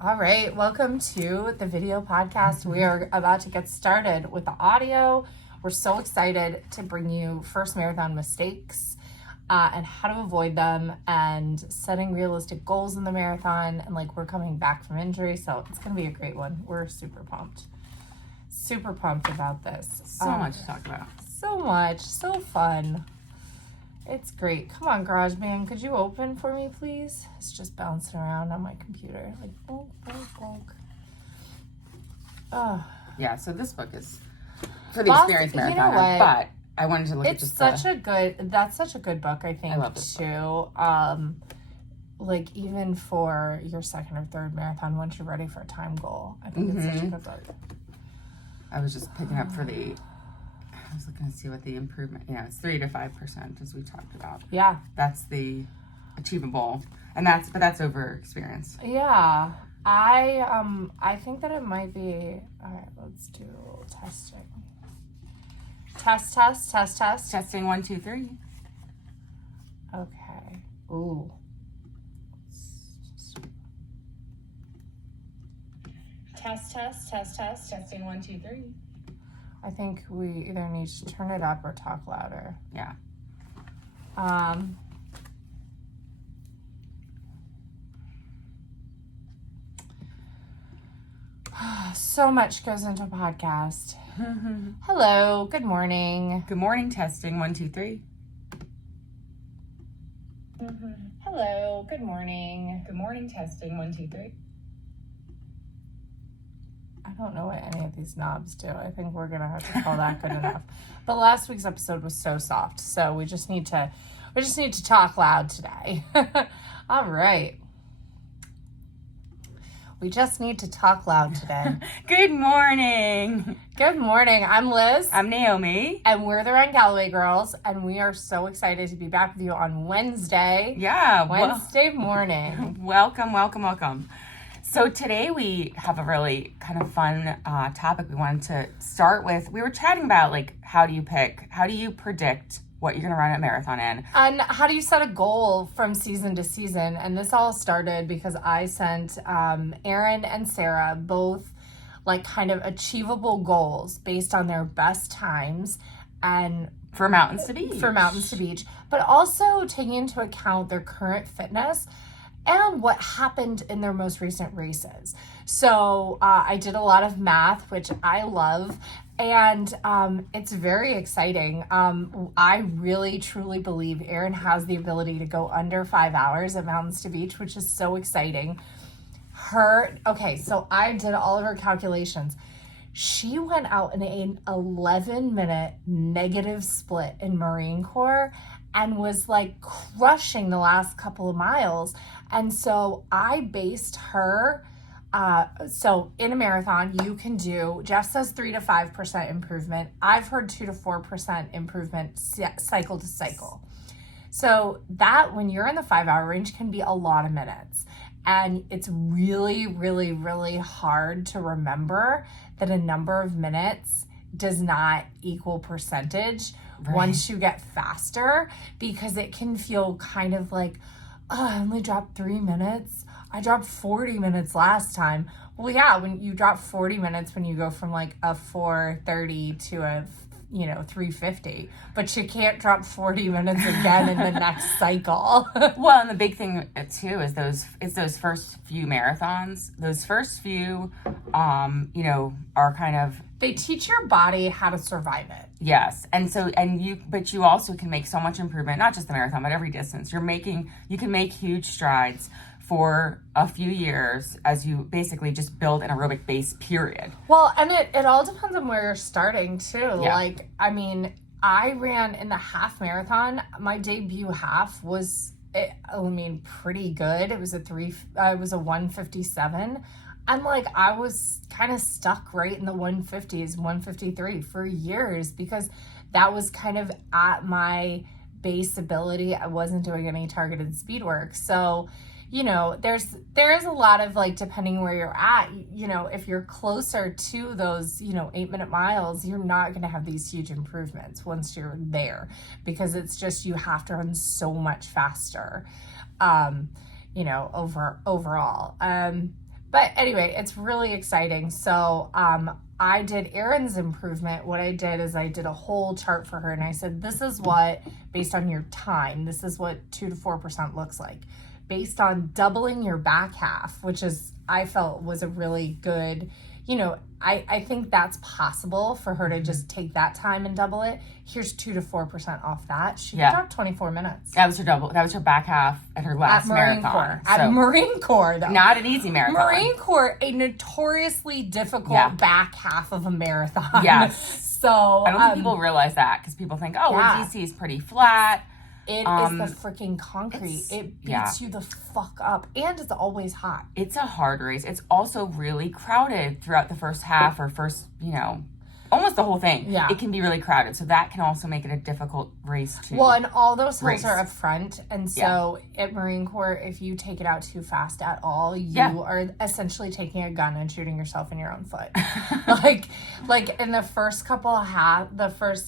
All right, welcome to the video podcast. We are about to get started with the audio. We're so excited to bring you first marathon mistakes and how to avoid them and setting realistic goals in the marathon. And we're coming back from injury, so it's going to be a great one. We're super pumped about this. So much to talk about. So much, so fun. It's great. Come on, GarageBand. Could you open for me, please? It's just bouncing around on my computer. Bonk, bonk, bonk. Oh. Yeah, so this book is for the experienced marathoner, but I wanted to look at just that's such a good book, I think, I love this too. Even for your second or third marathon, once you're ready for a time goal, I think it's such a good book. I was just picking up I was looking to see what the improvement, it's 3 to 5%, as we talked about. Yeah. That's the achievable, but that's over experience. Yeah. I think that it might be, all right, let's do testing. Test. Testing 1, 2, 3. Okay. Ooh. Test. Testing 1, 2, 3. I think we either need to turn it up or talk louder. Yeah. So much goes into a podcast. Hello, good morning. Good morning, testing 1, 2, 3. Hello, good morning. Good morning, testing 1, 2, 3. I don't know what any of these knobs do. I think we're gonna have to call that good enough. But last week's episode was so soft, so we just need to talk loud today. All right. We just need to talk loud today. Good morning. Good morning. I'm Liz. I'm Naomi. And we're the Ryan Galloway Girls, and we are so excited to be back with you on Wednesday. Yeah. Wednesday morning. Welcome. So today we have a really kind of fun topic we wanted to start with. We were chatting about how do you predict what you're going to run a marathon in? And how do you set a goal from season to season? And this all started because I sent Aaron and Sarah both kind of achievable goals based on their best times and for Mountains to Beach. But also taking into account their current fitness and what happened in their most recent races. So I did a lot of math, which I love, and it's very exciting. I really, truly believe Erin has the ability to go under 5 hours at Mountains to Beach, which is so exciting. So I did all of her calculations. She went out in an 11-minute negative split in Marine Corps and was crushing the last couple of miles. And so I based her, so in a marathon, you can do, Jeff says 3 to 5% improvement. I've heard 2 to 4% improvement cycle to cycle. So that when you're in the 5 hour range can be a lot of minutes. And it's really, really, really hard to remember that a number of minutes does not equal percentage once you get faster, because it can feel kind of I only dropped 3 minutes. I dropped 40 minutes last time. Well, yeah, when you drop 40 minutes, when you go from a 4:30 to a 3:50, but you can't drop 40 minutes again in the next cycle. Well, and the big thing too is those first few marathons. Those first few, are kind of, they teach your body how to survive it. Yes, but you also can make so much improvement, not just the marathon, but every distance. You can make huge strides for a few years as you basically just build an aerobic base, period. Well, and it all depends on where you're starting too. Yeah. I ran in the half marathon. My debut half was, pretty good. It was a 1:57. And I was kind of stuck right in the 150s, 153 for years, because that was kind of at my base ability. I wasn't doing any targeted speed work. So, there is a lot of depending where you're at, if you're closer to those, 8-minute miles, you're not going to have these huge improvements once you're there, because it's just, you have to run so much faster, overall. But anyway, it's really exciting. So I did Erin's improvement. What I did is I did a whole chart for her, and I said, this is what, based on your time, this is what 2 to 4% looks like. Based on doubling your back half, which is, I felt was a really good, I think that's possible for her to just take that time and double it. Here's 2 to 4% off that. She dropped 24 minutes. That was her double. That was her back half at her last marathon. Corps. At Marine Corps, though. Not an easy marathon. Marine Corps, a notoriously difficult back half of a marathon. Yes. So I don't think people realize that, because people think, well, DC is pretty flat. It is the freaking concrete. It beats you the fuck up. And it's always hot. It's a hard race. It's also really crowded throughout the first half or first, almost the whole thing. Yeah. It can be really crowded. So that can also make it a difficult race to Well, and all those hills are up front. And so at Marine Corps, if you take it out too fast at all, you are essentially taking a gun and shooting yourself in your own foot. like in the first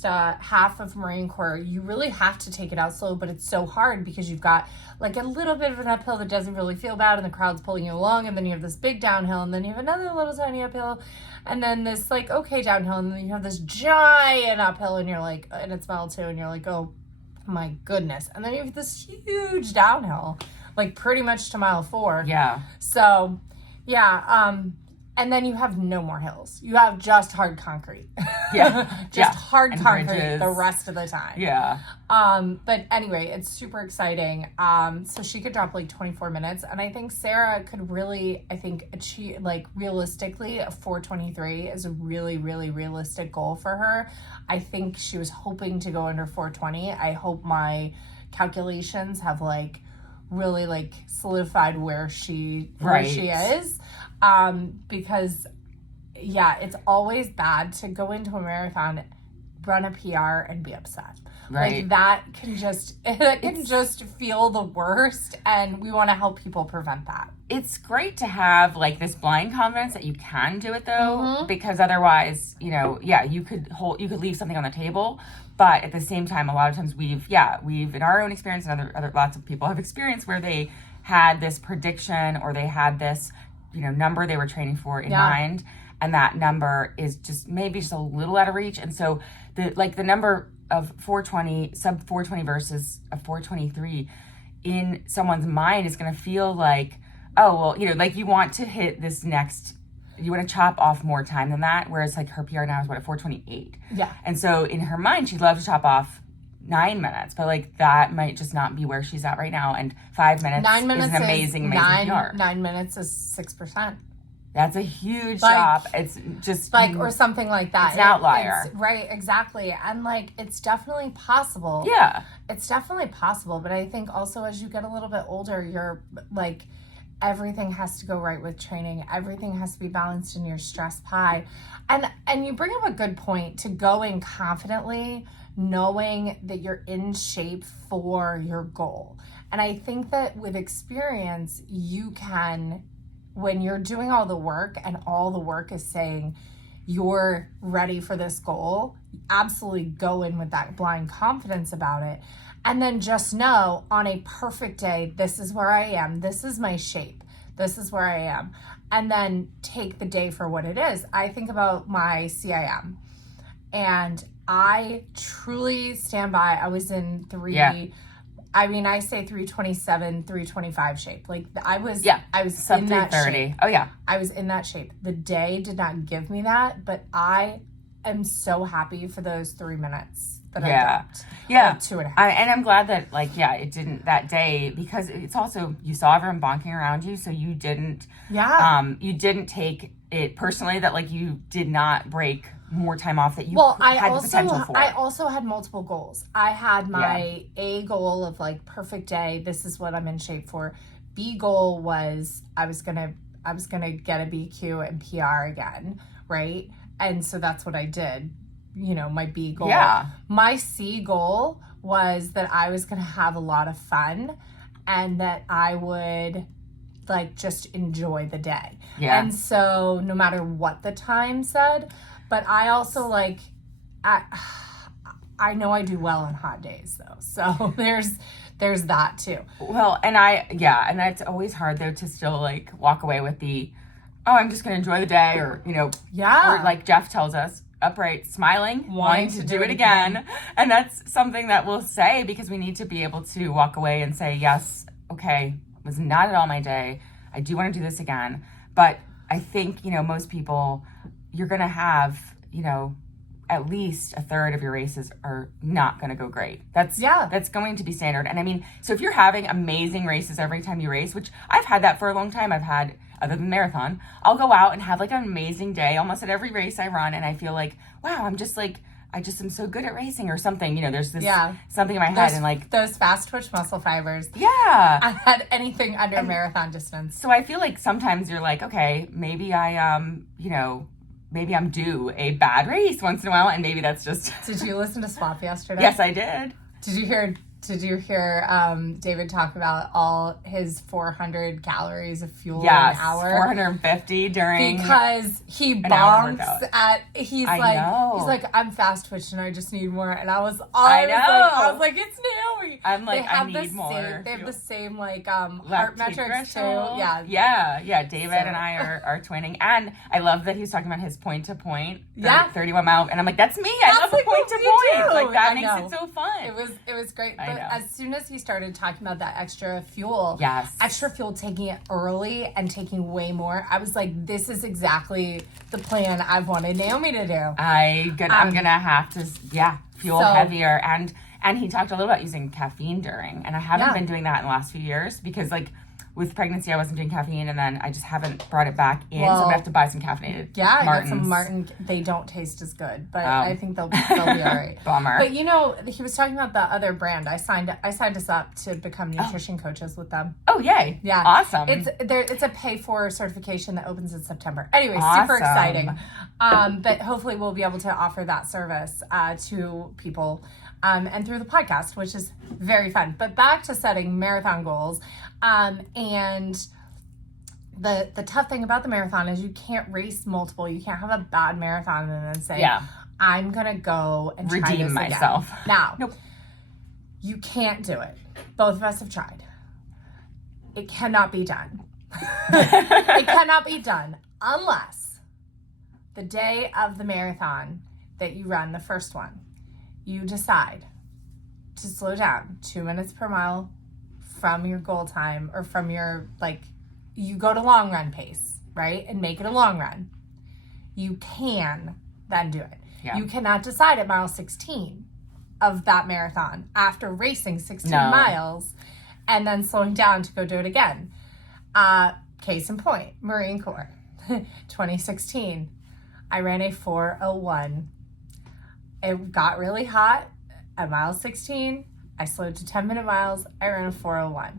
half of Marine Corps, you really have to take it out slow, but it's so hard because you've got like a little bit of an uphill that doesn't really feel bad, and the crowd's pulling you along, and then you have this big downhill, and then you have another little tiny uphill, and then this like okay downhill, and then you have this giant uphill, and you're like, and it's mile 2, and you're like, oh my goodness, and then you have this huge downhill, like pretty much to mile 4. Yeah. So, and then you have no more hills. You have just hard concrete. Yeah. Just hard and concrete bridges. the rest of the time. Yeah. But anyway, it's super exciting. So she could drop like 24 minutes. And I think Sarah could really, achieve, like realistically, a 4:23 is a really, really realistic goal for her. I think she was hoping to go under 4:20. I hope my calculations have like really like solidified where she is. Because it's always bad to go into a marathon, run a PR, and be upset. Right. Like that can just feel the worst, and we want to help people prevent that. It's great to have like this blind confidence that you can do it though, because otherwise, you could leave something on the table. But at the same time, a lot of times we've in our own experience, and other lots of people have experienced where they had this prediction or they had this number they were training for in mind, and that number is just maybe just a little out of reach. And so the number of 420, sub 420 versus a 423 in someone's mind is going to feel like, oh, well, like you want to hit this next, you want to chop off more time than that. Whereas like her PR now is at 428. Yeah. And so in her mind, she'd love to chop off 9 minutes, but like that might just not be where she's at right now. And 5 minutes, 9 minutes is an amazing PR. 9 minutes is 6%. That's a huge drop. It's just like, or something like that. It's an outlier. Right, exactly. And like, it's definitely possible. Yeah. It's definitely possible. But I think also as you get a little bit older, you're like, everything has to go right with training. Everything has to be balanced in your stress pie. And you bring up a good point to go in confidently, knowing that you're in shape for your goal. And I think that with experience, you can, when you're doing all the work and all the work is saying you're ready for this goal, absolutely go in with that blind confidence about it. And then just know on a perfect day, this is where I am. This is my shape. This is where I am. And then take the day for what it is. I think about my CIM, and I truly stand by. I was in I say 327, 325 shape. Like I was sub in that 330. shape. Oh yeah. I was in that shape. The day did not give me that, but I am so happy for those 3 minutes that I dropped. Yeah. 2.5. And I'm glad that it didn't that day, because it's also, you saw everyone bonking around you. So you didn't, you didn't take it personally that like you did not break more time off that you had the potential for. I also had multiple goals. I had my A goal of like perfect day. This is what I'm in shape for. B goal was I was gonna get a BQ and PR again, right? And so that's what I did. My B goal. Yeah. My C goal was that I was gonna have a lot of fun, and that I would like just enjoy the day. Yeah. And so no matter what the time said. But I also like, I know I do well on hot days though. So there's that too. Well, and it's always hard though to still like walk away with the, oh, I'm just going to enjoy the day, or, Yeah. or like Jeff tells us, upright, smiling, wanting to do it again. And that's something that we'll say because we need to be able to walk away and say, yes, okay, it was not at all my day. I do want to do this again. But I think, most people, you're going to have, at least a third of your races are not going to go great. That's going to be standard. And I mean, so if you're having amazing races every time you race, which I've had that for a long time, I've had, other than marathon, I'll go out and have like an amazing day almost at every race I run. And I feel like, wow, I just am so good at racing or something. There's this something in my head and like those fast twitch muscle fibers. Yeah. I had anything under marathon distance. So I feel like sometimes you're like, okay, maybe maybe I'm due a bad race once in a while, and maybe that's just. Did you listen to Swap yesterday? Yes, I did. Did you hear David talk about all his 400 calories of fuel an hour? 450 during because he bonks at. He's like, I'm fast twitch and I just need more. And I was it's Naomi. I'm like, I need more. They have the same heart metrics too. Yeah. David and I are twinning, and I love that he's talking about his point to point. 31 mile, and I'm like, that's me. I love the point to point. Like that makes it so fun. It was great. But as soon as he started talking about that extra fuel, taking it early and taking way more, I was like, this is exactly the plan I've wanted Naomi to do. I'm gonna have to fuel heavier, and he talked a little about using caffeine during, and I haven't been doing that in the last few years because with pregnancy, I wasn't doing caffeine, and then I just haven't brought it back in, so I'm going to have to buy some caffeinated Martins. I got some Martin. They don't taste as good, but I think they'll be all right. Bummer. But he was talking about the other brand. I signed us up to become nutrition coaches with them. Oh, yay. Yeah. Awesome. It's a pay-for certification that opens in September. Anyway, super exciting. But hopefully we'll be able to offer that service to people and through the podcast, which is very fun. But back to setting marathon goals. And the tough thing about the marathon is you can't race multiple. You can't have a bad marathon and then say, I'm going to go and try redeem this myself. Again. Now, you can't do it. Both of us have tried. It cannot be done. It cannot be done unless the day of the marathon that you run, the first one, you decide to slow down 2 minutes per mile from your goal time, or from your, you go to long run pace, right? And make it a long run. You can then do it. Yeah. You cannot decide at mile 16 of that marathon after racing 16 miles and then slowing down to go do it again. Case in point, Marine Corps, 2016. I ran a 4:01. It got really hot at mile 16. I slowed to 10-minute miles. I ran a 4:01.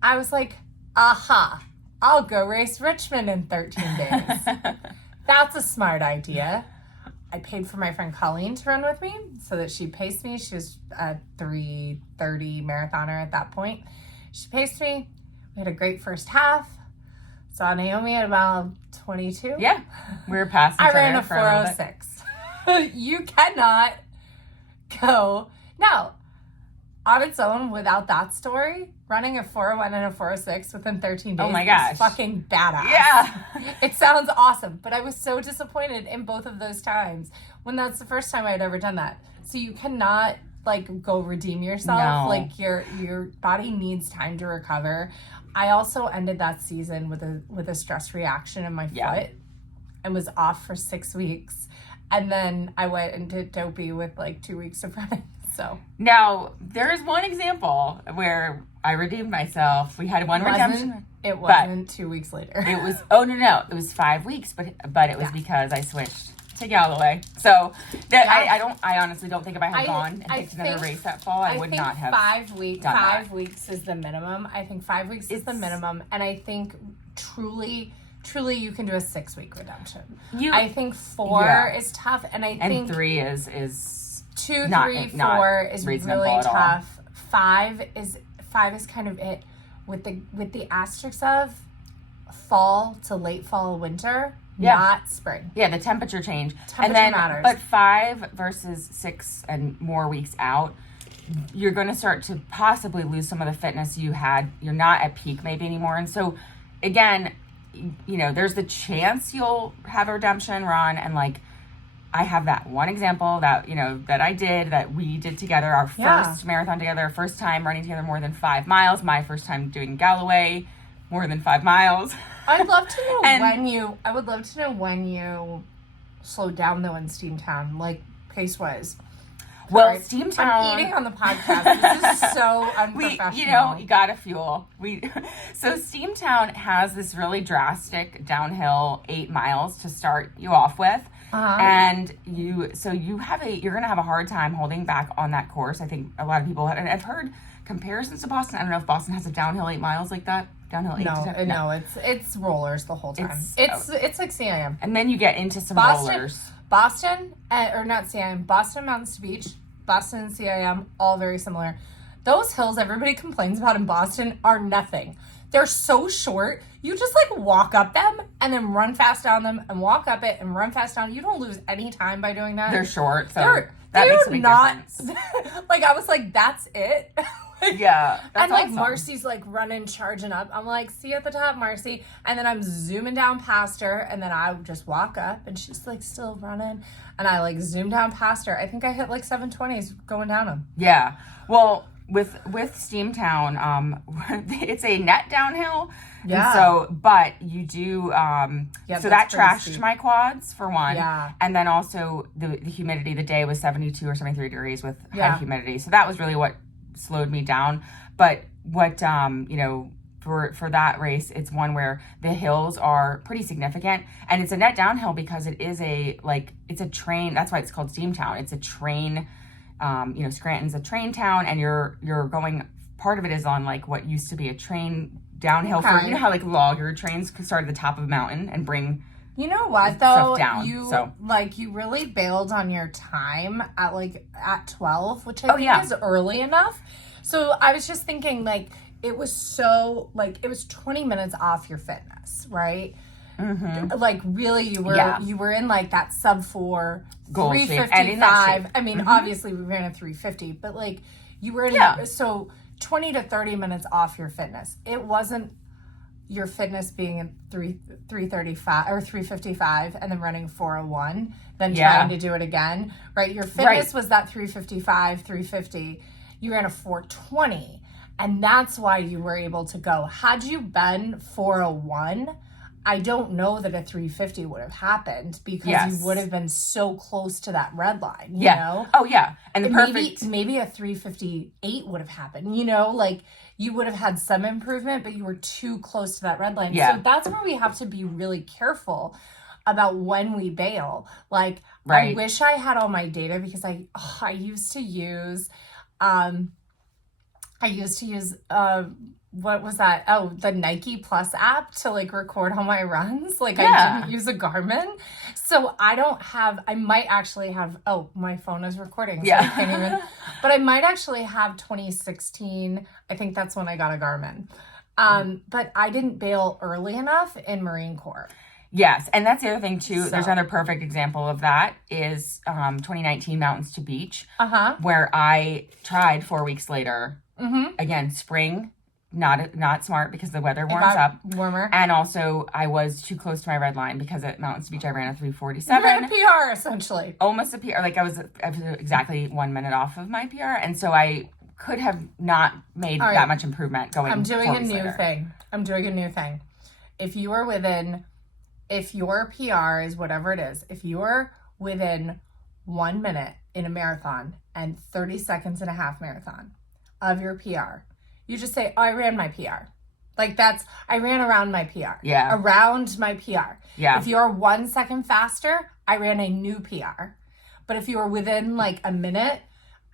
I was like, aha, I'll go race Richmond in 13 days. That's a smart idea. I paid for my friend Colleen to run with me so that she paced me. She was a 3:30 marathoner at that point. She paced me. We had a great first half. Saw Naomi at about 22. Yeah, we were passing each other. I ran a 4:06. You cannot go. Now, on its own, without that story, running a 4:01 and a 4:06 within 13 days is fucking badass. Yeah. It sounds awesome, but I was so disappointed in both of those times when that's the first time I had ever done that. So you cannot go redeem yourself. No. Your body needs time to recover. I also ended that season with a stress reaction in my foot and was off for 6 weeks. And then I went and did Dopey with 2 weeks of running. So now there is one example where I redeemed myself. We had one redemption. It wasn't 2 weeks later. It was it was 5 weeks, but it was because I switched to Galloway. So I honestly don't think if I had gone and picked another race that fall, I would not have. 5 weeks. 5 weeks is the minimum. I think 5 weeks is the minimum, and I think truly you can do a 6 week redemption. I think 4 is tough, and I think 3 is 2, not, 3, not 4 is really tough. All. 5 is kind of it with the asterisks of fall to late fall, winter, not spring. Yeah, the temperature change. Temperature matters. But 5 versus 6 and more weeks out, you're going to start to possibly lose some of the fitness you had. You're not at peak maybe anymore, and so again, you know, there's the chance you'll have a redemption run. And like, I have that one example that, you know, that we did together, our first marathon together, our first time running together more than 5 miles, my first time doing Galloway, more than 5 miles. I'd love to know I would love to know when you slowed down though in Steamtown, like pace-wise. Well, Sorry, Steamtown. I'm eating on the podcast. This is so unprofessional. You know, you gotta fuel. So Steamtown has this really drastic downhill 8 miles to start you off with. And you're gonna have a hard time holding back on that course. I think a lot of people, and I've heard comparisons to Boston. I don't know if Boston has a downhill 8 miles like that. Downhill 8 to 10. No, it's rollers the whole time. It's like CIM. And then you get into some rollers. Boston, or not CIM, Boston Mountains to Beach, Boston and CIM, all very similar. Those hills everybody complains about in Boston are nothing. They're so short. You just like walk up them and then run fast down them and walk up it and run fast down. You don't lose any time by doing that. They're short, so that makes a big difference. Like, I was like, that's it? Yeah. And like, awesome. Marcy's like running, charging up. I'm like, see you at the top, Marcy. And then I'm zooming down past her, and then I just walk up and she's like still running. And I like zoom down past her. I think I hit like 720s going down them. Yeah. Well, with Steamtown, it's a net downhill. Yeah. So, but you do, so that trashed steep. My quads for one. Yeah. And then also the humidity, the day was 72 or 73 degrees with high humidity. So that was really what slowed me down. But what, you know, for that race, it's one where the hills are pretty significant, and it's a net downhill because it is it's a train. That's why it's called Steamtown. It's a train, you know, Scranton's a train town, and you're going, part of it is on like what used to be a train downhill for, you know how like logger trains could start at the top of a mountain and bring, you know what though, down. You really bailed on your time at 12, which I think is early enough. So I was just thinking, like, it was so, like, it was 20 minutes off your fitness, right? Mm-hmm. Like, really, you were in like that sub 4 goal 355. I mean, obviously we ran a 350, but like you were in so 20 to 30 minutes off your fitness. It wasn't your fitness being in 335 or 355 and then running 401, then trying to do it again, right? Your fitness was that 355, 350. You ran a 420, and that's why you were able to go. Had you been 401, I don't know that a 350 would have happened, because you would have been so close to that red line, you know? Oh, yeah. And the perfect... Maybe a 358 would have happened, you know? Like, you would have had some improvement, but you were too close to that red line. Yeah. So that's where we have to be really careful about when we bail. Like, I wish I had all my data, because I used to use... what was that? Oh, the Nike Plus app to like record all my runs. Like, I didn't use a Garmin. So I might actually have, my phone is recording. So I can't even, but I might actually have 2016. I think that's when I got a Garmin. But I didn't bail early enough in Marine Corps. Yes, and that's the other thing too. So. There's another perfect example of that is 2019 Mountains to Beach, where I tried 4 weeks later. Mm-hmm. Again, spring, not smart because the weather warms up. Warmer. And also, I was too close to my red line because at Mountains to Beach I ran a 3:47. You ran a PR essentially. Almost a PR. Like I was exactly 1 minute off of my PR, and so I could have not made that much improvement going. I'm doing a new thing. If your PR is whatever it is, if you're within 1 minute in a marathon and 30 seconds in a half marathon of your PR, you just say, I ran my PR. Like I ran around my PR. Yeah. Around my PR. Yeah. If you're 1 second faster, I ran a new PR. But if you were within like a minute,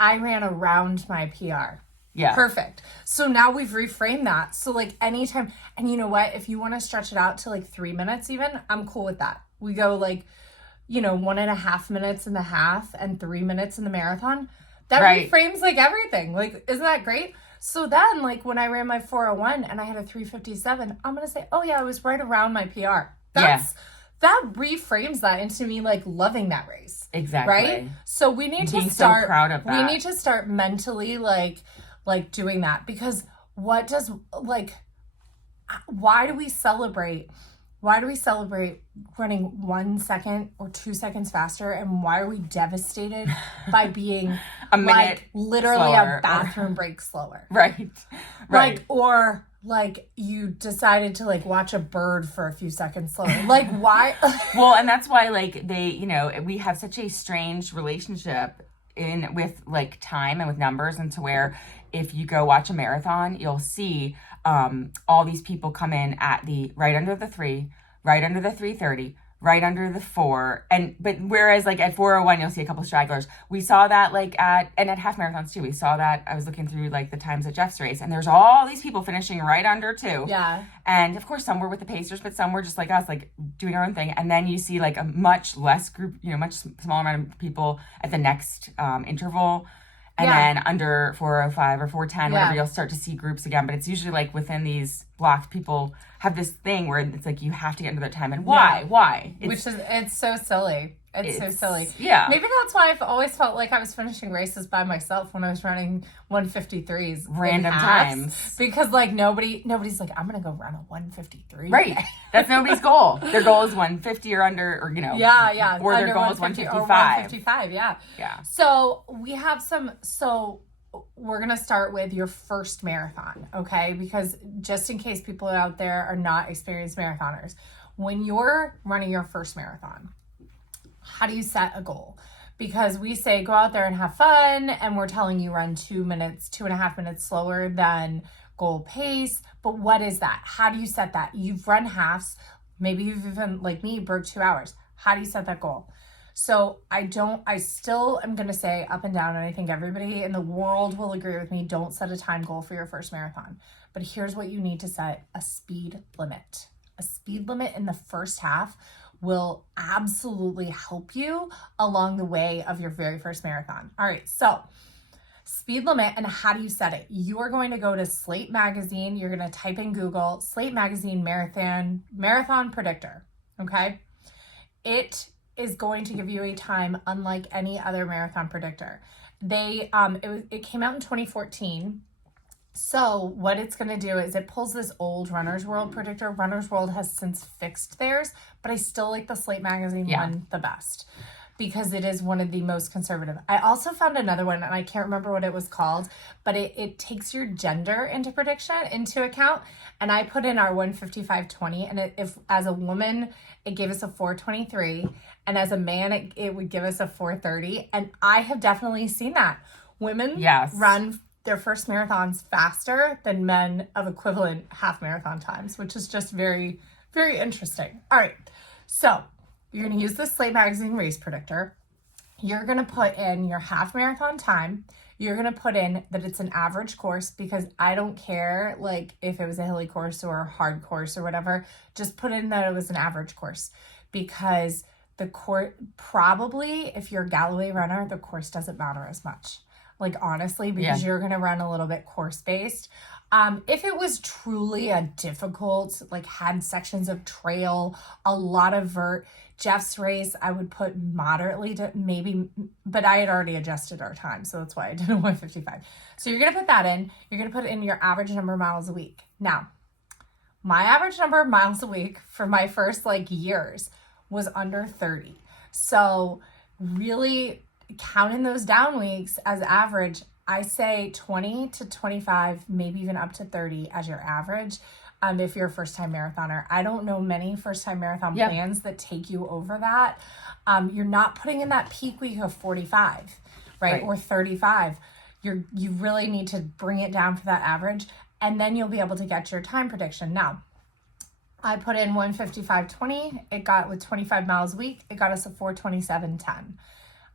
I ran around my PR. Yeah. Perfect. So now we've reframed that. So like anytime, and you know what, if you want to stretch it out to like 3 minutes even, I'm cool with that. We go like, 1.5 minutes in the half and 3 minutes in the marathon. That reframes like everything. Like, isn't that great? So then like when I ran my 401 and I had a 357, I'm going to say, oh yeah, I was right around my PR. That reframes that into me like loving that race. Exactly. Right? So we need to start, so proud of that. We need to start mentally like doing that, because why do we celebrate Why do we celebrate running 1 second or 2 seconds faster? And why are we devastated by being a minute literally slower, a bathroom break slower? Right. Or you decided to watch a bird for a few seconds slower. Why? Well, and that's why we have such a strange relationship with time and with numbers, and to where if you go watch a marathon, you'll see all these people come in at the right under the 3, right under the 3:30, right under the 4, but whereas at 4:01 you'll see a couple stragglers. We saw that at half marathons too. We saw that. I was looking through the times at Jeff's race, and there's all these people finishing right under 2. Yeah. And of course some were with the pacers, but some were just like us, doing our own thing. And then you see a much less group, much smaller amount of people at the next interval. And then under 4:05 or 4:10, whatever, you'll start to see groups again. But it's usually within these blocks, people have this thing where it's you have to get into their time. And why? Yeah. Why? It's so silly. It's so silly. Yeah. Maybe that's why I've always felt like I was finishing races by myself when I was running 153s. Random times. Because nobody's like, I'm going to go run a 153. Right. That's nobody's goal. Their goal is 150 or under, or, Yeah. Or their goal is 155. 155, yeah. Yeah. So we have we're going to start with your first marathon, okay? Because just in case people out there are not experienced marathoners, when you're running your first marathon, how do you set a goal? Because we say go out there and have fun, and we're telling you run 2.5 minutes slower than goal pace. But what is that? How do you set that? You've run halves. Maybe you've even, like me, broke 2 hours. How do you set that goal? So I still am going to say up and down, and I think everybody in the world will agree with me, don't set a time goal for your first marathon. But here's what you need to set: a speed limit. A speed limit in the first half will absolutely help you along the way of your very first marathon. All right, so speed limit, and how do you set it? You are going to go to Slate Magazine. You're going to type in Google Slate Magazine Marathon Predictor, okay? It is going to give you a time unlike any other marathon predictor. It came out in 2014. So what it's going to do is it pulls this old Runner's World predictor. Runner's World has since fixed theirs, but I still like the Slate Magazine one the best because it is one of the most conservative. I also found another one, and I can't remember what it was called, but it takes your gender into account. And I put in our 155.20, and if as a woman, it gave us a 4:23, and as a man, it would give us a 4:30. And I have definitely seen that. Women run their first marathons faster than men of equivalent half marathon times, which is just very, very interesting. All right, so you're going to use the Slate Magazine race predictor. You're going to put in your half marathon time. You're going to put in that it's an average course, because I don't care if it was a hilly course or a hard course or whatever. Just put in that it was an average course, because the course, probably if you're a Galloway runner, the course doesn't matter as much. Honestly, because you're going to run a little bit course-based. If it was truly a difficult, had sections of trail, a lot of vert, Jeff's race, I would put moderately to maybe, but I had already adjusted our time, so that's why I did a 155. So you're going to put that in. You're going to put in your average number of miles a week. Now, my average number of miles a week for my first years was under 30. So really counting those down weeks as average, I say 20 to 25, maybe even up to 30 as your average. If you're a first-time marathoner, I don't know many first-time marathon plans that take you over that. You're not putting in that peak week of 45, right? Or 35. You really need to bring it down for that average, and then you'll be able to get your time prediction. Now, I put in 155.20. It got, with 25 miles a week, it got us a 4:27.10.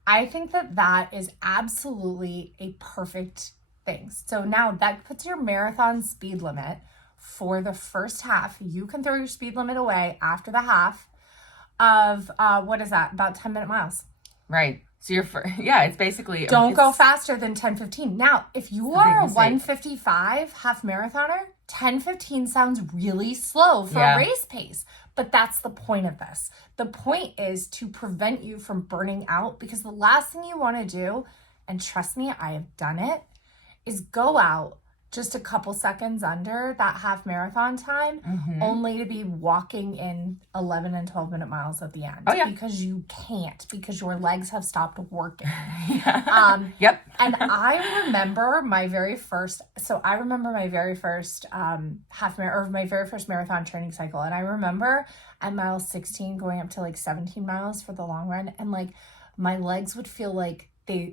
I think that is absolutely a perfect thing. So now that puts your marathon speed limit for the first half. You can throw your speed limit away after the half of, what is that? About 10-minute miles. Right. So it's basically... Don't go faster than 10:15. Now, if you are a 155 half marathoner, 10:15 sounds really slow for a race pace. But that's the point of this. The point is to prevent you from burning out, because the last thing you want to do, and trust me, I have done it, is go out just a couple seconds under that half marathon time, only to be walking in 11 and 12 minute miles at the end. Oh, yeah. Because you can't, because your legs have stopped working. Yep. And I remember my very first my very first marathon training cycle. And I remember at mile 16 going up to like 17 miles for the long run. And like my legs would feel like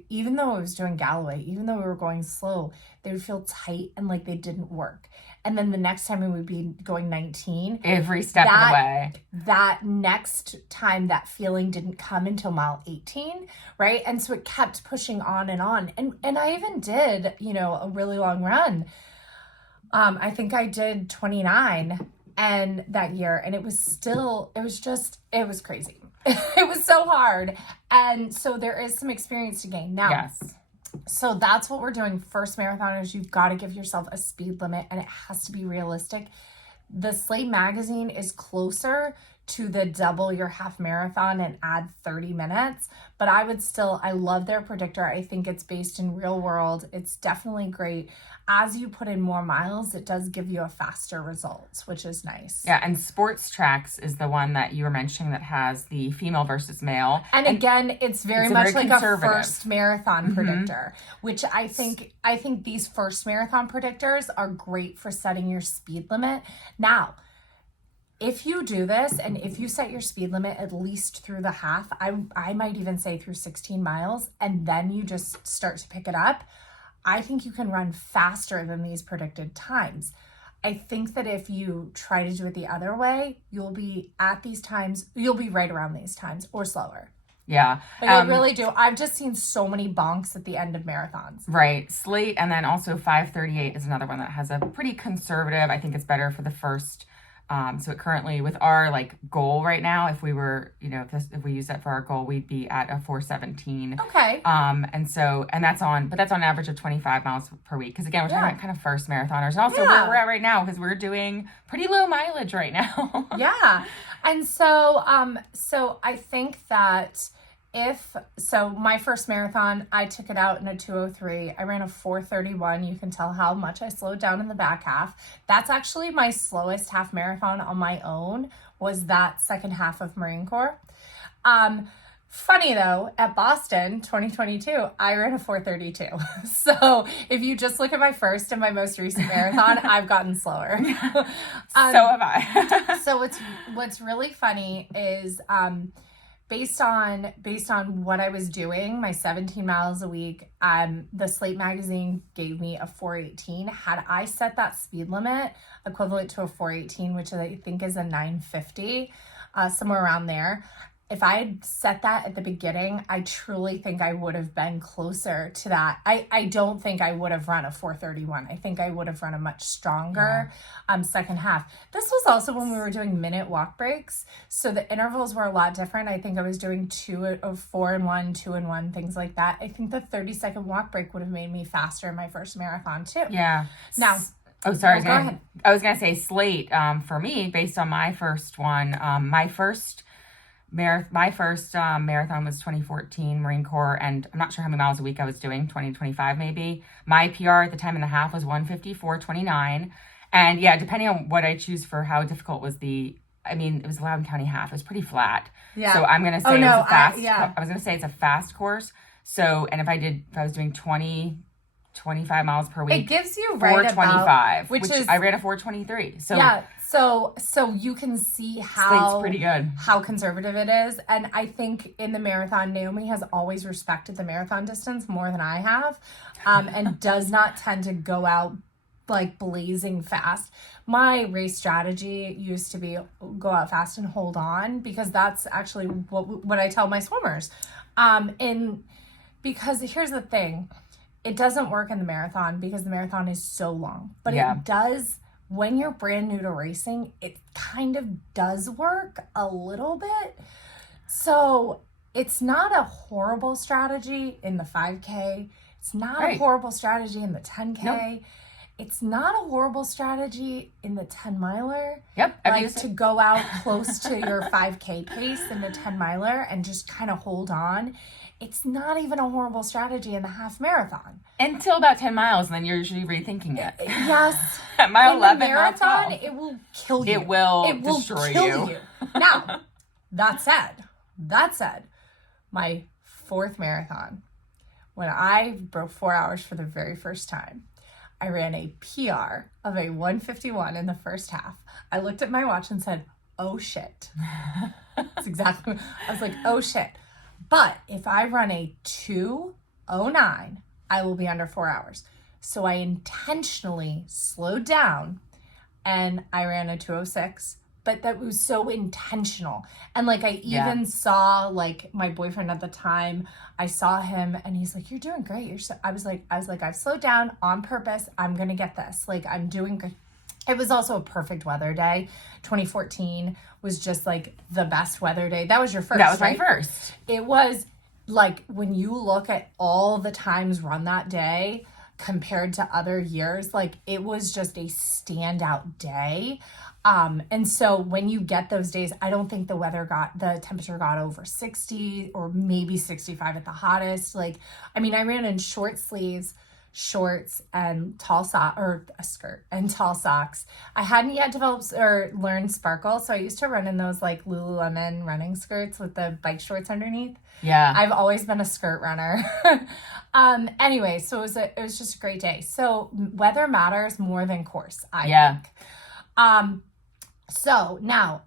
even though I was doing Galloway, even though we were going slow, they would feel tight and like they didn't work. And then the next time we would be going 19. Every step of the way. That next time that feeling didn't come until mile 18, right? And so it kept pushing on and on. And I even did, a really long run. I think I did 29 and that year, and it was crazy. It was so hard. And so there is some experience to gain. Now, Yes. So that's what we're doing. First marathoners, you've got to give yourself a speed limit, and it has to be realistic. The Slate magazine is closer to the double your half marathon and add 30 minutes. But I love their predictor. I think it's based in real world. It's definitely great. As you put in more miles, it does give you a faster results, which is nice. Yeah, and Sports Tracks is the one that you were mentioning that has the female versus male. And again, it's very much like a first marathon predictor, which I think these first marathon predictors are great for setting your speed limit. Now, if you do this and if you set your speed limit at least through the half, I might even say through 16 miles, and then you just start to pick it up, I think you can run faster than these predicted times. I think that if you try to do it the other way, you'll be right around these times or slower. Yeah. But I really do. I've just seen so many bonks at the end of marathons. Right. Slate, and then also 5:38 is another one that has a pretty conservative, I think it's better for the first. So it currently, with our goal right now, if we were, if we use that for our goal, we'd be at a 4:17. Okay. And that's on average of 25 miles per week. Because again, we're talking about kind of first marathoners, and also where we're at right now, because we're doing pretty low mileage right now. Yeah. And so I think that my first marathon, I took it out in a 2:03. I ran a 4:31. You can tell how much I slowed down in the back half. That's actually my slowest half marathon on my own, was that second half of Marine Corps. Funny though, at Boston 2022, I ran a 4:32. So if you just look at my first and my most recent marathon, I've gotten slower. So have I. So what's really funny is, based on what I was doing, my 17 miles a week, the Slate magazine gave me a 4:18. Had I set that speed limit equivalent to a 4:18, which I think is a 9:50, somewhere around there, if I had set that at the beginning, I truly think I would have been closer to that. I don't think I would have run a 4:31. I think I would have run a much stronger second half. This was also when we were doing minute walk breaks. So the intervals were a lot different. I think I was doing 4 and 1, 2 and 1, things like that. I think the 30-second walk break would have made me faster in my first marathon too. Yeah. Now, oh, sorry. go ahead. I was going to say Slate, for me, based on my first one, my first marathon was 2014 Marine Corps, and I'm not sure how many miles a week I was doing, 20, 25 maybe. My PR at the time and a half was 1:54.29. And yeah, depending on what I choose for how difficult was it was Loudoun County half. It was pretty flat. Yeah. So I'm going to say I was going to say it's a fast course. So, and if I was doing 25 miles per week. It gives you right 4:25, which is, I ran a 4:23. So yeah, so you can see how pretty good, how conservative it is. And I think in the marathon, Naomi has always respected the marathon distance more than I have, and does not tend to go out blazing fast. My race strategy used to be go out fast and hold on, because that's actually what I tell my swimmers. Because here's the thing. It doesn't work in the marathon because the marathon is so long, but it does when you're brand new to racing. It kind of does work a little bit. So it's not a horrible strategy in the 5K. It's not a horrible strategy in the 10K. Nope. it's not a horrible strategy in the 10 miler. Yep. Like to go out close to your 5K pace in the 10 miler and just kind of hold on. It's not even a horrible strategy in the half marathon. Until about 10 miles, and then you're usually rethinking it. Yes. At mile in 11, the marathon, mile 12. it will kill you. It will destroy you. Now, that said, my 4th marathon, when I broke 4 hours for the very first time, I ran a PR of a 1:51 in the first half. I looked at my watch and said, oh shit. That's exactly, I was like, oh shit. But if I run a 2:09, I will be under 4 hours. So I intentionally slowed down and I ran a 2:06. But that was so intentional. And like I even saw like my boyfriend at the time, I saw him and he's like, you're doing great. I was like, I've slowed down on purpose. I'm going to get this. Like I'm doing good. It was also a perfect weather day. 2014 was just like the best weather day. That was your first, That was right? my first. It was like when you look at all the times run that day compared to other years, like it was just a standout day. And so when you get those days, I don't think the temperature got over 60 or maybe 65 at the hottest. Like, I mean, I ran in short sleeves, shorts and a skirt and tall socks. I hadn't yet developed or learned sparkle. So I used to run in those like Lululemon running skirts with the bike shorts underneath. Yeah. I've always been a skirt runner. Anyway, so it was just a great day. So weather matters more than course, I think. So now,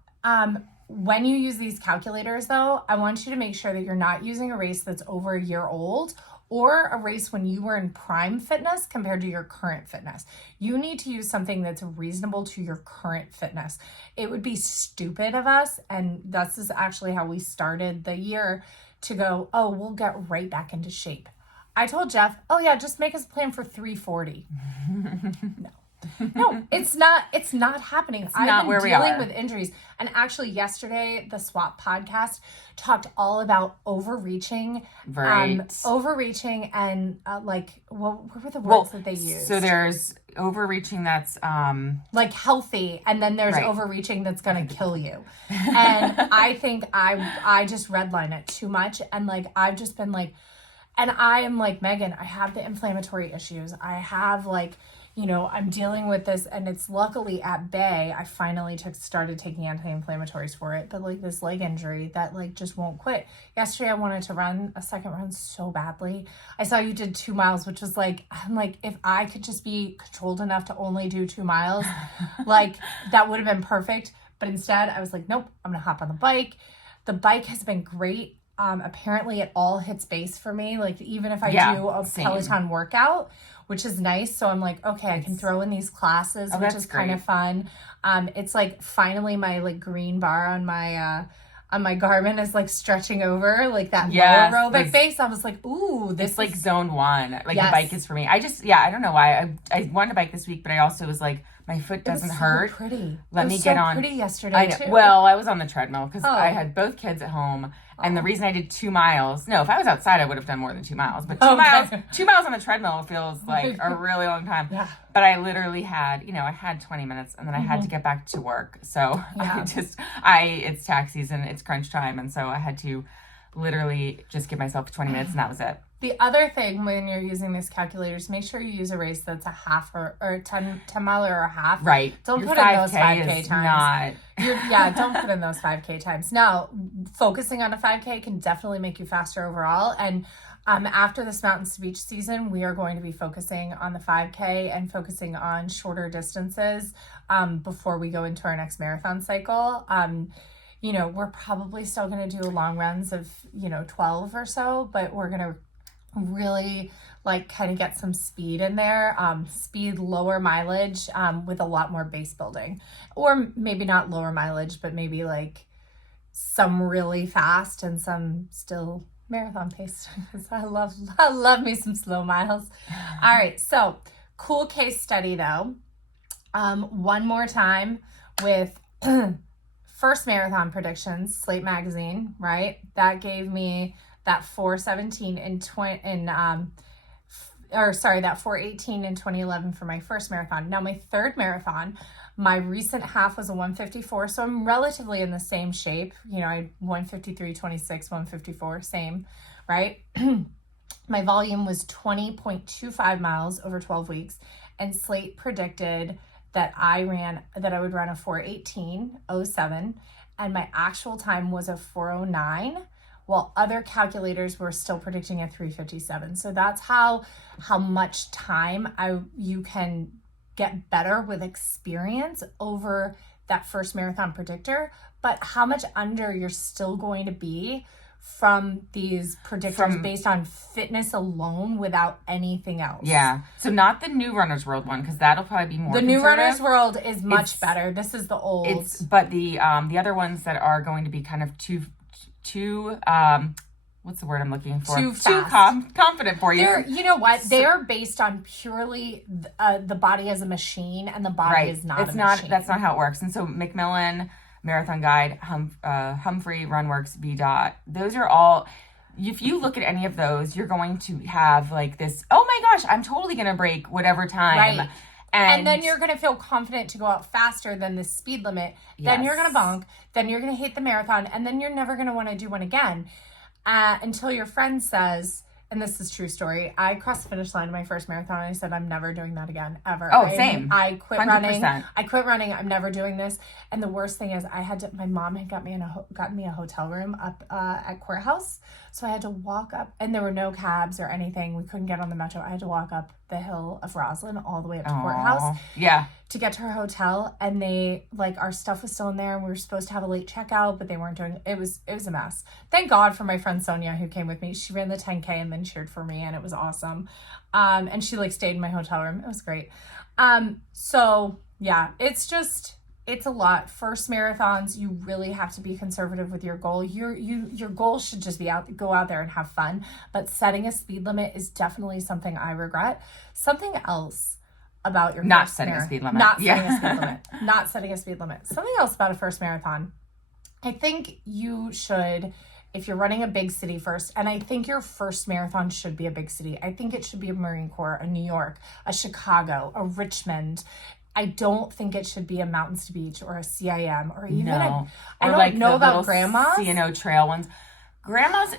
when you use these calculators though, I want you to make sure that you're not using a race that's over a year old or a race when you were in prime fitness compared to your current fitness. You need to use something that's reasonable to your current fitness. It would be stupid of us, and this is actually how we started the year, to go, oh, we'll get right back into shape. I told Jeff, oh yeah, just make us a plan for 340. No, it's not happening. I've been dealing with injuries. And actually yesterday, the SWAP podcast talked all about overreaching. Right. Overreaching and like, what were the words that they used? So there's overreaching that's like healthy, and then there's overreaching that's going to kill you. And I think I just redline it too much. And like, I've just been like, and I am like Megan, I have the inflammatory issues. I have like, I'm dealing with this, and it's luckily at bay. I finally started taking anti-inflammatories for it, but like this leg injury that like just won't quit. Yesterday I wanted to run a second run so badly. I saw you did 2 miles, which was like, I'm like, if I could just be controlled enough to only do 2 miles, like that would have been perfect. But instead I was like, nope, I'm gonna hop on the bike. The bike has been great. Apparently it all hits base for me. Like even if I do a Peloton workout, which is nice. So I'm like, okay, I can throw in these classes, which is kind of fun. It's like finally my like green bar on my Garmin is like stretching over like that low aerobic base. I was like, ooh, this is like zone 1. Like the bike is for me. I don't know why. I wanted to bike this week, but I also was like, my foot doesn't hurt. Pretty. Let me get on. Pretty yesterday too. Well, I was on the treadmill because I had both kids at home, and the reason I did 2 miles. No, if I was outside, I would have done more than 2 miles. But 2 miles on the treadmill feels like a really long time. Yeah. But I literally had, I had 20 minutes, and then I had to get back to work. So it's tax season, it's crunch time, and so I had to literally just give myself 20 minutes, and that was it. The other thing when you're using these calculators, make sure you use a race that's a half or 10 miler or a half. Right. Don't Your put in those 5K 5K times. Don't put in those 5K times. Now, focusing on a 5K can definitely make you faster overall. And after this Mountains to Beach season, we are going to be focusing on the 5K and focusing on shorter distances before we go into our next marathon cycle. We're probably still going to do long runs of, 12 or so, but we're going to really like kind of get some speed in there, lower mileage with a lot more base building, or maybe not lower mileage, but maybe like some really fast and some still marathon pace. I love me some slow miles. All right. So cool case study though. One more time with first marathon predictions, Slate Magazine, right? That gave me that 4:17 that 4:18 in 2011 for my first marathon. Now my third marathon, my recent half was a 1:54, so I'm relatively in the same shape. You know, I 1:53.26, 1:54, same, right? My volume was 20.25 miles over 12 weeks, and Slate predicted that I would run a 4:18.07, and my actual time was a 4:09. While other calculators were still predicting a 3:57. So that's how much time you can get better with experience over that first marathon predictor, but how much under you're still going to be from these predictors based on fitness alone without anything else. Yeah. So not the New Runner's World one, because that'll probably be more The New Runner's World is much better. This is the old. But the other ones that are going to be kind of too what's the word I'm looking for? Too confident for you. You know what? They are based on purely the body as a machine, and the body is not. Machine. That's not how it works. And so Macmillan, Marathon Guide, Humphrey, Runworks, BDOT. Those are all. If you look at any of those, you're going to have like this. Oh my gosh, I'm totally gonna break whatever time. Right. And then you're going to feel confident to go out faster than the speed limit. Then you're going to bonk. Then you're going to hate the marathon. And then you're never going to want to do one again until your friend says, and this is true story, I crossed the finish line in my first marathon and I said, I'm never doing that again, ever. Oh, same. I quit 100%. running. I'm never doing this. And the worst thing is my mom had gotten me a hotel room up at Courthouse. So I had to walk up, and there were no cabs or anything. We couldn't get on the metro. I had to walk up the hill of Roslyn all the way up to Courthouse. Yeah. To get to her hotel, and they our stuff was still in there, and we were supposed to have a late checkout, but they weren't doing it. Was a mess. Thank God for my friend Sonia, who came with me. She ran the 10K and then cheered for me, and it was awesome. And she stayed in my hotel room. It was great. So yeah, it's a lot. First marathons, you really have to be conservative with your goal. Your goal should just be go out there and have fun. But setting a speed limit is definitely something I regret. Something else about your not setting a speed limit. Not setting a speed limit. Something else about a first marathon. I think you should, if you're running a big city first, and I think your first marathon should be a big city. I think it should be a Marine Corps, a New York, a Chicago, a Richmond. I don't think it should be a Mountains to Beach or a CIM or even I don't know about Grandma's. CNO trail ones. Grandma's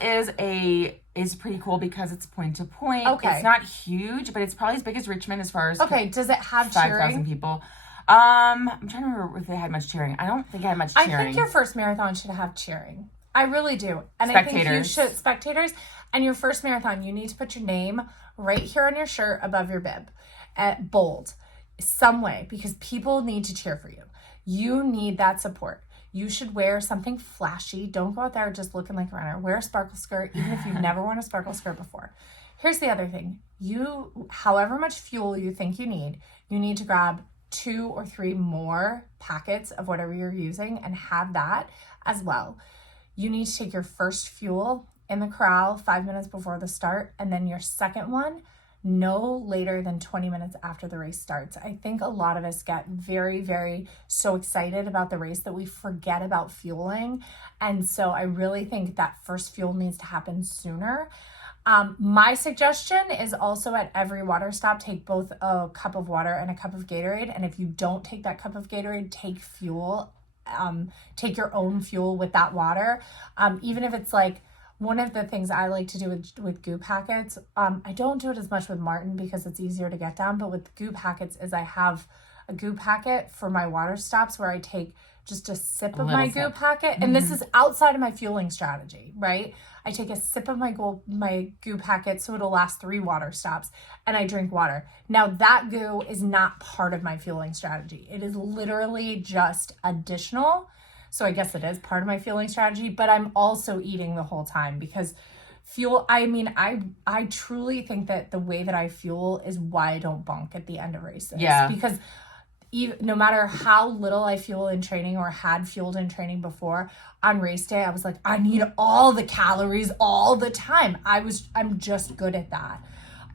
is pretty cool because it's point to point. Okay. It's not huge, but it's probably as big as Richmond as far as does it have 5,000 people. I'm trying to remember if they had much cheering. I don't think I had much cheering. I think your first marathon should have cheering. I really do. And spectators. I think you should spectators. And your first marathon, you need to put your name right here on your shirt above your bib at bold. Some way, because people need to cheer for you. You need that support. You should wear something flashy. Don't go out there just looking like a runner. Wear a sparkle skirt, even if you've never worn a sparkle skirt before. Here's the other thing. However much fuel you think you need to grab 2 or 3 more packets of whatever you're using and have that as well. You need to take your first fuel in the corral 5 minutes before the start, and then your second one no later than 20 minutes after the race starts. I think a lot of us get very, very so excited about the race that we forget about fueling. And so I really think that first fuel needs to happen sooner. My suggestion is also at every water stop, take both a cup of water and a cup of Gatorade. And if you don't take that cup of Gatorade, take fuel. Take your own fuel with that water. Even if it's one of the things I like to do with goo packets, I don't do it as much with Martin because it's easier to get down, but with goo packets is I have a goo packet for my water stops where I take just a sip of my goo packet. And this is outside of my fueling strategy, right? I take a sip of my goo packet so it'll last 3 water stops, and I drink water. Now that goo is not part of my fueling strategy. It is literally just additional. So I guess it is part of my fueling strategy, but I'm also eating the whole time because fuel, I truly think that the way that I fuel is why I don't bunk at the end of races. Yeah. Because no matter how little I fuel in training or had fueled in training before, on race day, I was like, I need all the calories all the time. I'm just good at that.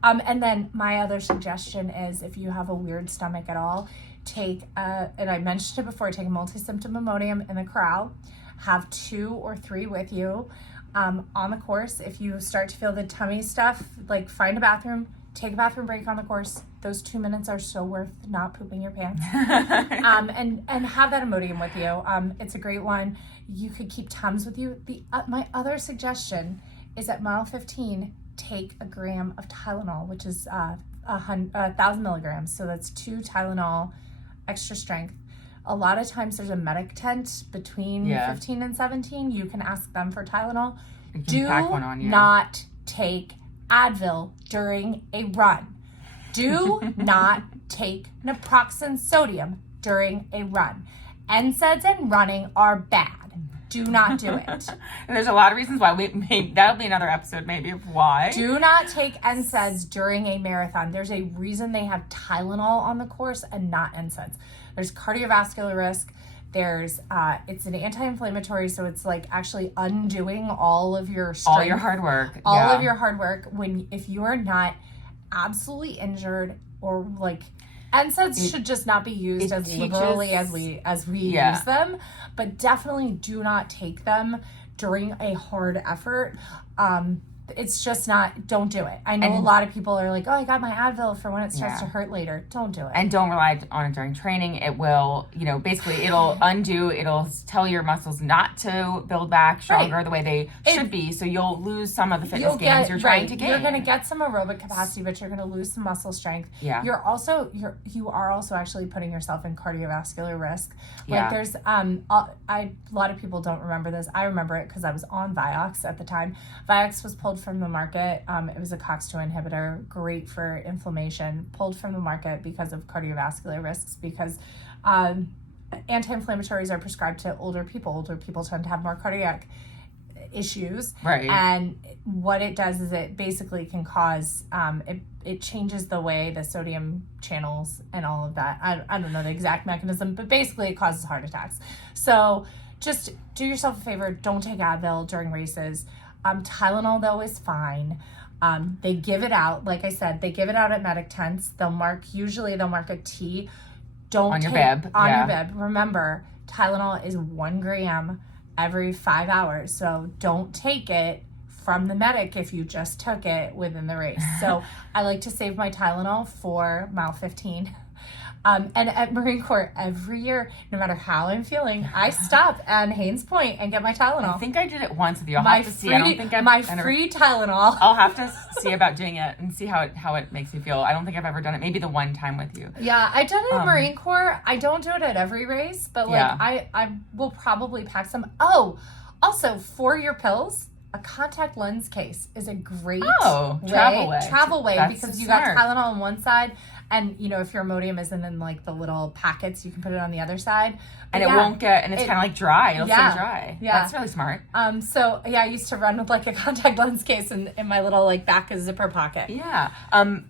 And then my other suggestion is if you have a weird stomach at all, take, and I mentioned it before, take a multi-symptom Imodium in the corral, have 2 or 3 with you on the course. If you start to feel the tummy stuff, find a bathroom, take a bathroom break on the course. Those 2 minutes are so worth not pooping your pants. And have that Imodium with you. It's a great one. You could keep Tums with you. My other suggestion is at mile 15, take a gram of Tylenol, which is 1,000 milligrams. So that's 2 Tylenol, extra strength. A lot of times there's a medic tent between 15 and 17. You can ask them for Tylenol. Do pack one on you. not take Advil during a run. Do not take naproxen sodium during a run. NSAIDs and running are bad. Do not do it. And there's a lot of reasons why. That'll be another episode maybe of why. Do not take NSAIDs during a marathon. There's a reason they have Tylenol on the course and not NSAIDs. There's cardiovascular risk. There's it's an anti-inflammatory, so it's like actually undoing all of your strength, all your hard work, all of your hard work. If you are not absolutely injured or like, NSAIDs should just not be used as liberally as we use them, but definitely do not take them during a hard effort. It's just not, don't do it. I know a lot of people are like, oh, I got my Advil for when it starts to hurt later. Don't do it. And don't rely on it during training. It will, basically it'll it'll tell your muscles not to build back stronger the way they should be. So you'll lose some of the fitness gains you're trying to gain. You're going to get some aerobic capacity, but you're going to lose some muscle strength. Yeah. You are also actually putting yourself in cardiovascular risk. Like there's, a lot of people don't remember this. I remember it because I was on Vioxx at the time. Vioxx was pulled from the market. It was a COX-2 inhibitor, great for inflammation, pulled from the market because of cardiovascular risks, because anti-inflammatories are prescribed to older people. Older people tend to have more cardiac issues. Right. And what it does is it basically can cause, it changes the way the sodium channels and all of that. I don't know the exact mechanism, but basically it causes heart attacks. So just do yourself a favor. Don't take Advil during races. Tylenol, though, is fine. They give it out. Like I said, they give it out at medic tents. Usually they'll mark a T. On your bib. Remember, Tylenol is 1 gram every 5 hours. So don't take it from the medic if you just took it within the race. So I like to save my Tylenol for mile 15. And at Marine Corps, every year, no matter how I'm feeling, I stop at Haines Point and get my Tylenol. I think I did it once with you. I'll have to see. I don't think free Tylenol. I'll have to see about doing it and see how it makes me feel. I don't think I've ever done it. Maybe the one time with you. Yeah, I've done it at Marine Corps. I don't do it at every race, but I will probably pack some. Oh, also for your pills, a contact lens case is a great travel way That's because you smart. got Tylenol on one side, and if your Imodium isn't in like the little packets, you can put it on the other side. But and it won't get, and it's kind of like dry. It'll stay dry. Yeah. That's really smart. So I used to run with like a contact lens case in my little like back of zipper pocket. Yeah.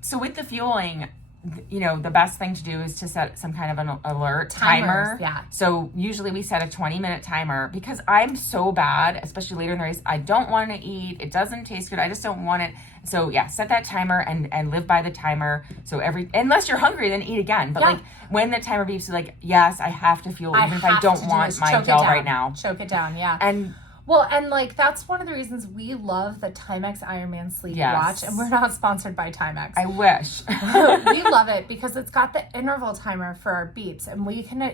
So with the fueling, the best thing to do is to set some kind of an alert timer. Yeah. So usually we set a 20-minute timer because I'm so bad, especially later in the race. I don't want to eat. It doesn't taste good. I just don't want it. So set that timer and live by the timer. So unless you're hungry, then eat again. But like when the timer beeps, you're like, yes, I have to fuel even if I don't want my gel right now. Choke it down. Yeah. And like that's one of the reasons we love the Timex Ironman Sleep Watch, and we're not sponsored by Timex. I wish. We love it because it's got the interval timer for our beeps, and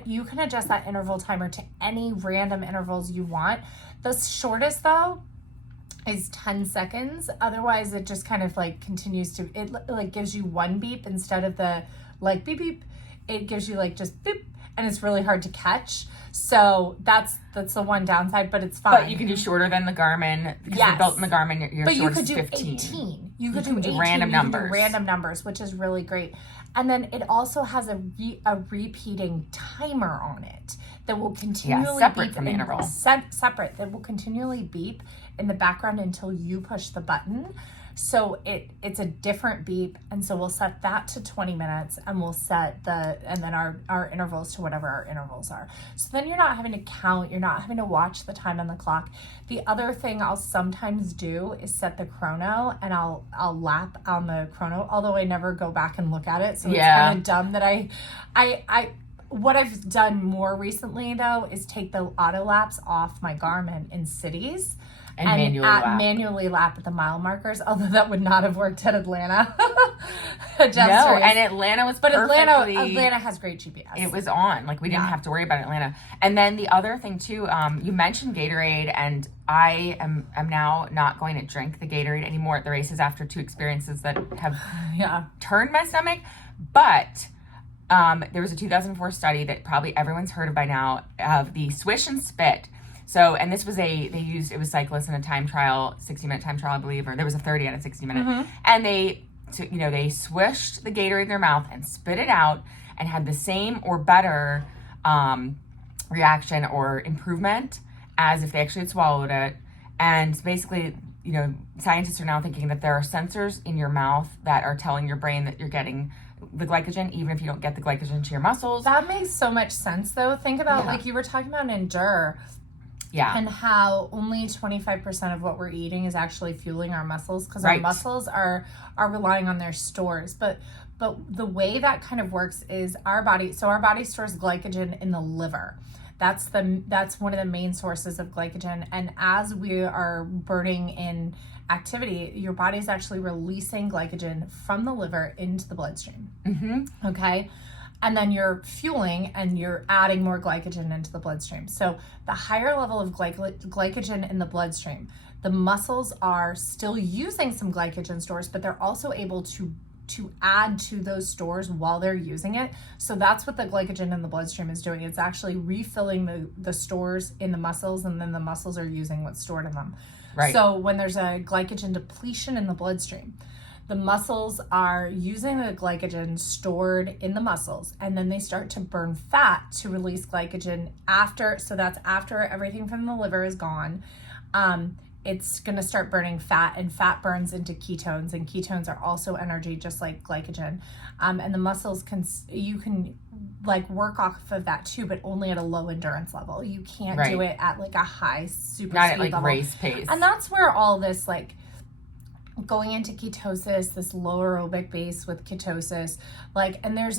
you can adjust that interval timer to any random intervals you want. The shortest though is 10 seconds. Otherwise, it just kind of like continues to, it like gives you one beep instead of the like beep beep. It gives you like just beep, and it's really hard to catch. So that's the one downside, but it's fine. But you can do shorter than the Garmin because they're built in the Garmin. Your short is 15. But you could do 18. You could do 18. Random numbers. You could do random numbers, which is really great. And then it also has a repeating timer on it that will continually separate beep from the interval. Separate that will continually beep in the background until you push the button. So it's a different beep, and so we'll set that to 20 minutes, and we'll set and then our intervals to whatever our intervals are. So then you're not having to count, you're not having to watch the time on the clock. The other thing I'll sometimes do is set the chrono, and I'll lap on the chrono, although I never go back and look at it. So it's kind of dumb that I what I've done more recently though is take the auto laps off my Garmin in cities. manually lap at the mile markers, although that would not have worked at Atlanta. No, and Atlanta was Atlanta has great GPS. It was on. Like, we didn't have to worry about Atlanta. And then the other thing, too, you mentioned Gatorade, and I am now not going to drink the Gatorade anymore at the races after 2 experiences that have turned my stomach. But there was a 2004 study that probably everyone's heard of by now of the Swish and Spit. So, and this was it was cyclists in a time trial, 60-minute time trial, I believe, or there was a 30 and a 60-minute. And they swished the Gatorade in their mouth and spit it out and had the same or better reaction or improvement as if they actually had swallowed it. And basically, scientists are now thinking that there are sensors in your mouth that are telling your brain that you're getting the glycogen, even if you don't get the glycogen to your muscles. That makes so much sense, though. Think about, like you were talking about Endure. Yeah. And how only 25% of what we're eating is actually fueling our muscles, because our muscles are relying on their stores. But the way that kind of works is our body stores glycogen in the liver. That's one of the main sources of glycogen. And as we are burning in activity, your body is actually releasing glycogen from the liver into the bloodstream. Okay. And then you're fueling and you're adding more glycogen into the bloodstream. So the higher level of glycogen in the bloodstream, the muscles are still using some glycogen stores, but they're also able to add to those stores while they're using it. So that's what the glycogen in the bloodstream is doing. It's actually refilling the stores in the muscles, and then the muscles are using what's stored in them. Right. So when there's a glycogen depletion in the bloodstream, the muscles are using the glycogen stored in the muscles, and then they start to burn fat to release glycogen so that's after everything from the liver is gone. It's going to start burning fat, and fat burns into ketones, and ketones are also energy, just like glycogen. And the muscles you can like work off of that too, but only at a low endurance level. You can't do it at like a high super not speed at like level. Race pace. And that's where all this like going into ketosis, this low aerobic base with ketosis, and there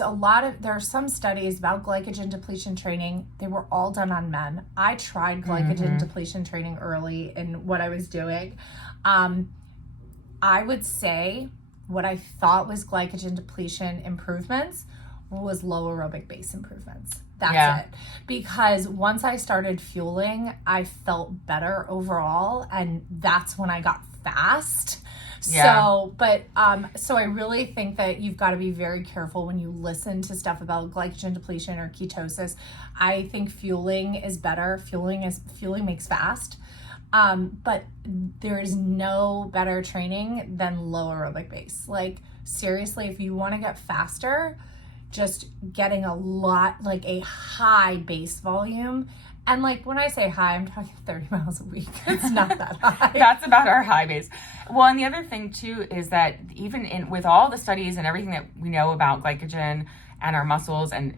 are some studies about glycogen depletion training. They were all done on men. I tried glycogen depletion training early in what I was doing. I would say what I thought was glycogen depletion improvements was low aerobic base improvements. That's it. Because once I started fueling, I felt better overall, and that's when I got fast. So I really think that you've got to be very careful when you listen to stuff about glycogen depletion or ketosis. I think fueling is better. Fueling makes fast. But there is no better training than low aerobic base. Like, seriously, if you want to get faster, just getting a high base volume. And like, when I say high, I'm talking 30 miles a week. It's not that high. That's about our high base. Well, and the other thing too is that even with all the studies and everything that we know about glycogen and our muscles, and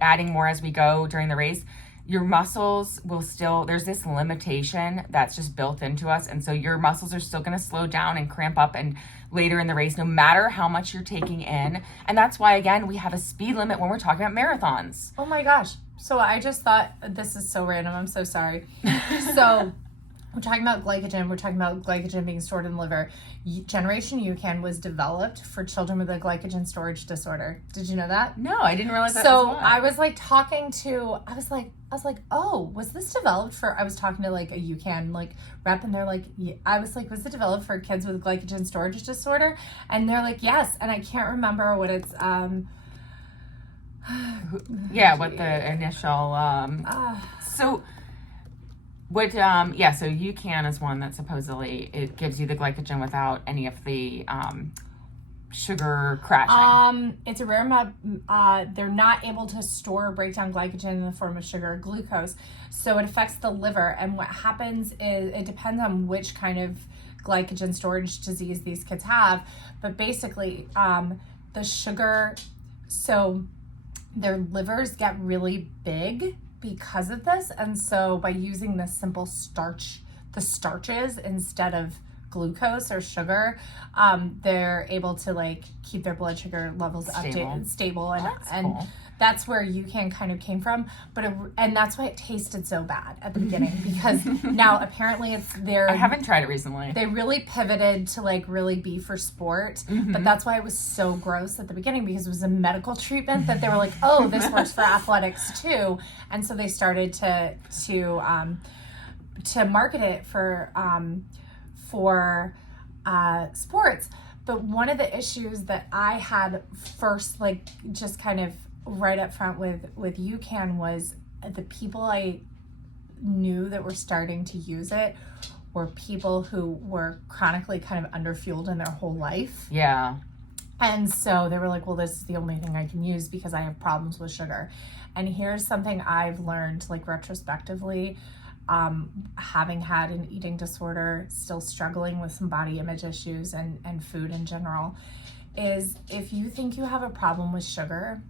adding more as we go during the race, your muscles will still, there's this limitation that's just built into us. And so your muscles are still going to slow down and cramp up and later in the race, no matter how much you're taking in. And that's why, again, we have a speed limit when we're talking about marathons. Oh my gosh. So I just thought, this is so random. I'm so sorry. So we're talking about glycogen. We're talking about glycogen being stored in the liver. Generation UCAN was developed for children with a glycogen storage disorder. Did you know that? No, I didn't realize that. So I was like I was like, oh, was this developed for, I was talking to like a UCAN rep, and they're like, yeah. I was like, was it developed for kids with glycogen storage disorder? And they're like, yes. And I can't remember what it's, what the initial, so UCAN is one that supposedly it gives you the glycogen without any of the sugar crashing. It's a rare they're not able to store or break down glycogen in the form of sugar or glucose, so it affects the liver. And what happens is, it depends on which kind of glycogen storage disease these kids have, but basically the sugar, so their livers get really big because of this. And so by using the simple starches instead of glucose or sugar, they're able to keep their blood sugar levels stable. And cool. that's where UCAN kind of came from. And that's why it tasted so bad at the beginning, because now apparently I haven't tried it recently. They really pivoted to like really be for sport, but that's why it was so gross at the beginning, because it was a medical treatment that they were like, oh, this works for athletics too. And so they started to market it for sports. But one of the issues that I had first, like just kind of right up front with UCAN, was the people I knew that were starting to use it were people who were chronically kind of underfueled in their whole life. Yeah. And so they were like, well, this is the only thing I can use because I have problems with sugar. And here's something I've learned, like retrospectively, having had an eating disorder, still struggling with some body image issues and food in general, is if you think you have a problem with sugar,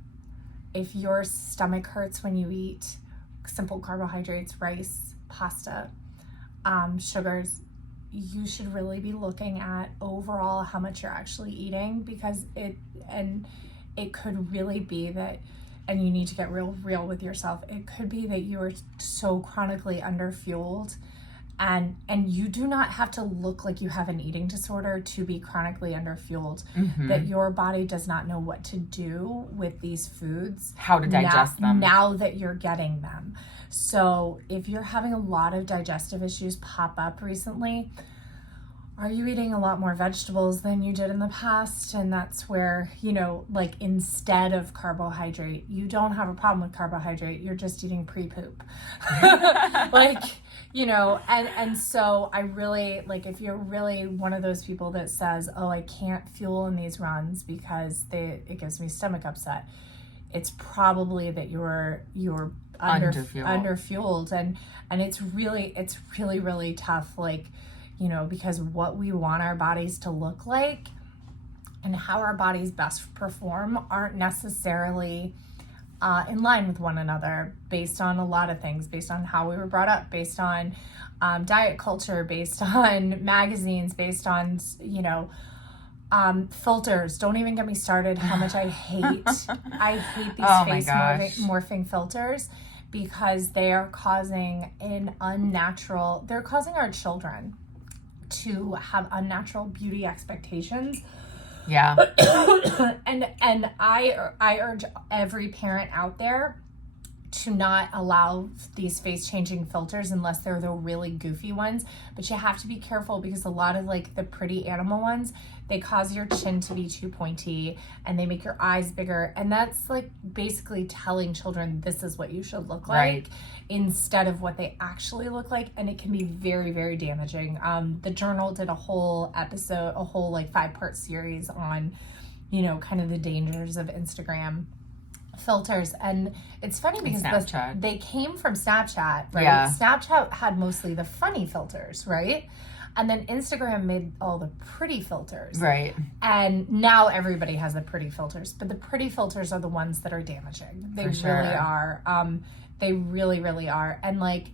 if your stomach hurts when you eat simple carbohydrates, rice, pasta, sugars, you should really be looking at overall how much you're actually eating, because it could really be that, and you need to get real with yourself, it could be that you are so chronically underfueled, and you do not have to look like you have an eating disorder to be chronically underfueled, that your body does not know what to do with these foods, how to digest them now that you're getting them. So if you're having a lot of digestive issues pop up recently, are you eating a lot more vegetables than you did in the past? And that's where, like instead of carbohydrate, you don't have a problem with carbohydrate, you're just eating pre-poop. And so I really, like, if you're really one of those people that says, oh, I can't fuel in these runs because it gives me stomach upset, it's probably that you're underfueled. And it's really, really tough, like, because what we want our bodies to look like and how our bodies best perform aren't necessarily in line with one another, based on a lot of things, based on how we were brought up, based on diet culture, based on magazines, based on, filters. Don't even get me started how much I hate these face morphing filters, because they are causing they're causing our children to have unnatural beauty expectations. Yeah. and I urge every parent out there to not allow these face changing filters unless they're the really goofy ones. But you have to be careful, because a lot of like the pretty animal ones, they cause your chin to be too pointy and they make your eyes bigger. And that's like basically telling children this is what you should look like, right, instead of what they actually look like. And it can be very, very damaging. The Journal did a whole 5-part series on, kind of the dangers of Instagram filters. And it's funny because they came from Snapchat, right? Yeah. Snapchat had mostly the funny filters, right? And then Instagram made all the pretty filters. Right. And now everybody has the pretty filters, but the pretty filters are the ones that are damaging. They really are. They really, really are. And like,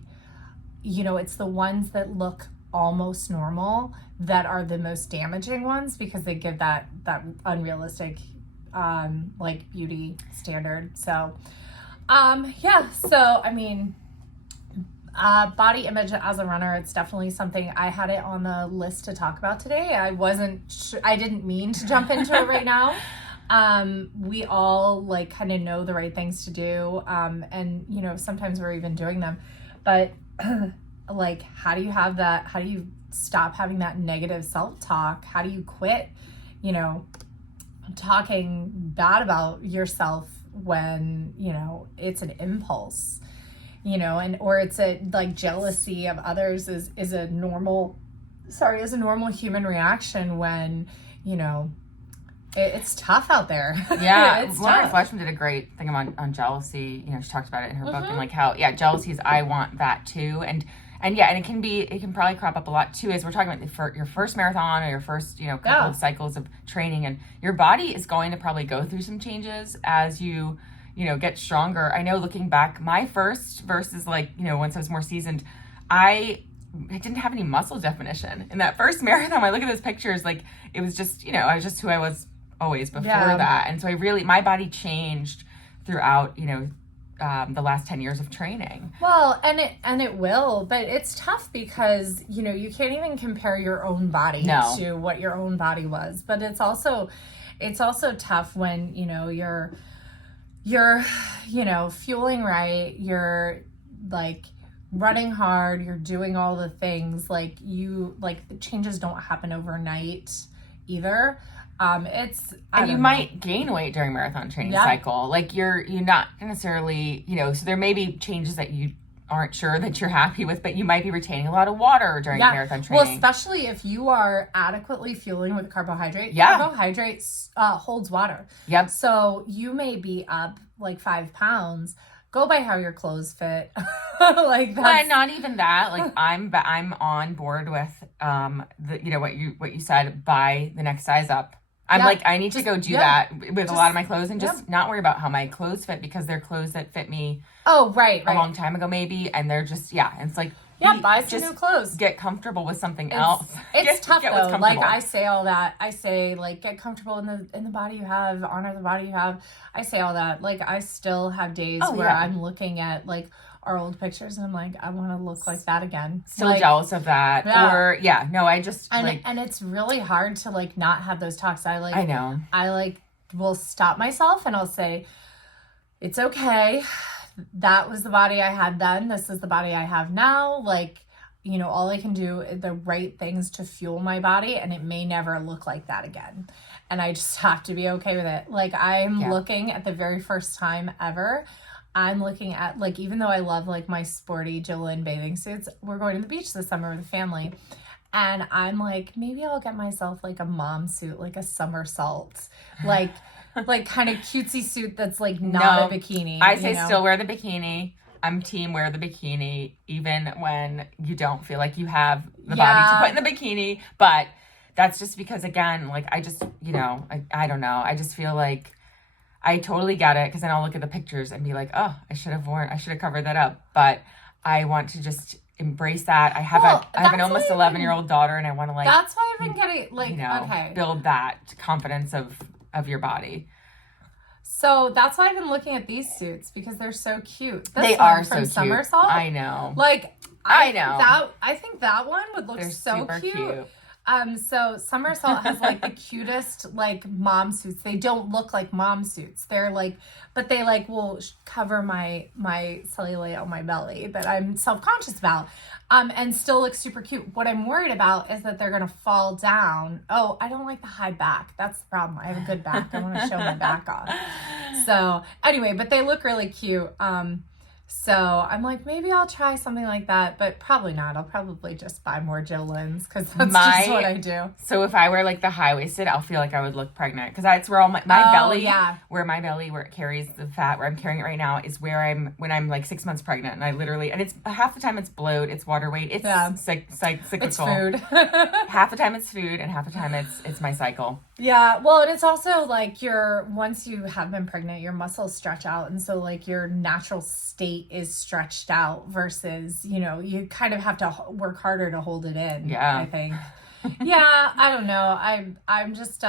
it's the ones that look almost normal that are the most damaging ones, because they give that unrealistic like beauty standard. So body image as a runner, it's definitely something. I had it on the list to talk about today. I didn't mean to jump into it right now. We all like kind of know the right things to do, and sometimes we're even doing them, but like, how do you stop having that negative self-talk? How do you quit talking bad about yourself when it's an impulse, or it's a like jealousy of others is a normal human reaction when it's tough out there. Yeah. It's Lauren tough. Fleshman did a great thing on jealousy. She talked about it in her book, and like how jealousy is, I want that too. And it can probably crop up a lot too, as we're talking about your first marathon or your first, couple of cycles of training, and your body is going to probably go through some changes as you get stronger. I know, looking back, my first versus once I was more seasoned, I didn't have any muscle definition in that first marathon. I look at those pictures, like it was just, I was just who I was always before that. And so my body changed throughout, the last 10 years of training. Well, and it will, but it's tough because, you can't even compare your own body to what your own body was. But it's also tough when, you're fueling right, you're like running hard, you're doing all the things, like the changes don't happen overnight either. You might gain weight during marathon training cycle. Like you're not necessarily, so there may be changes that you aren't sure that you're happy with, but you might be retaining a lot of water during marathon training. Well, especially if you are adequately fueling with carbohydrate. Yeah. Carbohydrates holds water. Yep. So you may be up like 5 pounds. Go by how your clothes fit. Like that. Not even that. Like I'm on board with what you said. Buy the next size up. I'm like, I need to go do that with a lot of my clothes and just not worry about how my clothes fit, because they're clothes that fit me. Oh, right. A long time ago, maybe. And they're just, and it's like, buy some new clothes. Get comfortable with something else. It's tough though. Like I say all that. I say like, get comfortable in the body you have, honor the body you have. I say all that. Like I still have days where I'm looking at like our old pictures and I'm like, I want to look like that again. Still jealous of that. Yeah. Or I just and it's really hard to like not have those talks. I know. I will stop myself and I'll say, it's okay. That was the body I had then. This is the body I have now. Like, all I can do is the right things to fuel my body, and it may never look like that again. And I just have to be okay with it. Like I'm looking at the very first time ever. I'm looking at like, even though I love like my sporty Jolene bathing suits, we're going to the beach this summer with the family. And I'm like, maybe I'll get myself like a mom suit, like a somersault, like kind of cutesy suit that's like not a bikini. I say still wear the bikini. I'm team wear the bikini, even when you don't feel like you have the body to put in the bikini. But that's just because, again, like I just, I don't know. I just feel like I totally get it, because then I'll look at the pictures and be like, oh, I should have covered that up. But I want to just embrace that. I have an almost 11-year-old daughter, and I want to like. That's why I've been getting build that confidence of your body. So that's why I've been looking at these suits, because they're so cute. They are so cute. Somersault. I know. Like I know. I think that one would look so super cute. So Somersault has like the cutest like mom suits. They don't look like mom suits. They're like, but they like will cover my cellulite on my belly that I'm self-conscious about, and still look super cute. What I'm worried about is that they're gonna fall down. Oh, I don't like the high back. That's the problem. I have a good back. I want to show my back off. So anyway, but they look really cute. So I'm like, maybe I'll try something like that, but probably not. I'll probably just buy more Jolens, because that's just what I do. So if I wear like the high-waisted, I'll feel like I would look pregnant, because that's where all my belly, where it carries the fat, where I'm carrying it right now, is where when I'm like 6 months pregnant, and I literally, and it's half the time it's bloat, it's water weight, it's cyclical. It's food. Half the time it's food, and half the time it's my cycle. Yeah, well, and it's also like once you have been pregnant, your muscles stretch out, and so like your natural state is stretched out versus, you kind of have to work harder to hold it in. Yeah, I think. Yeah, I don't know. I'm just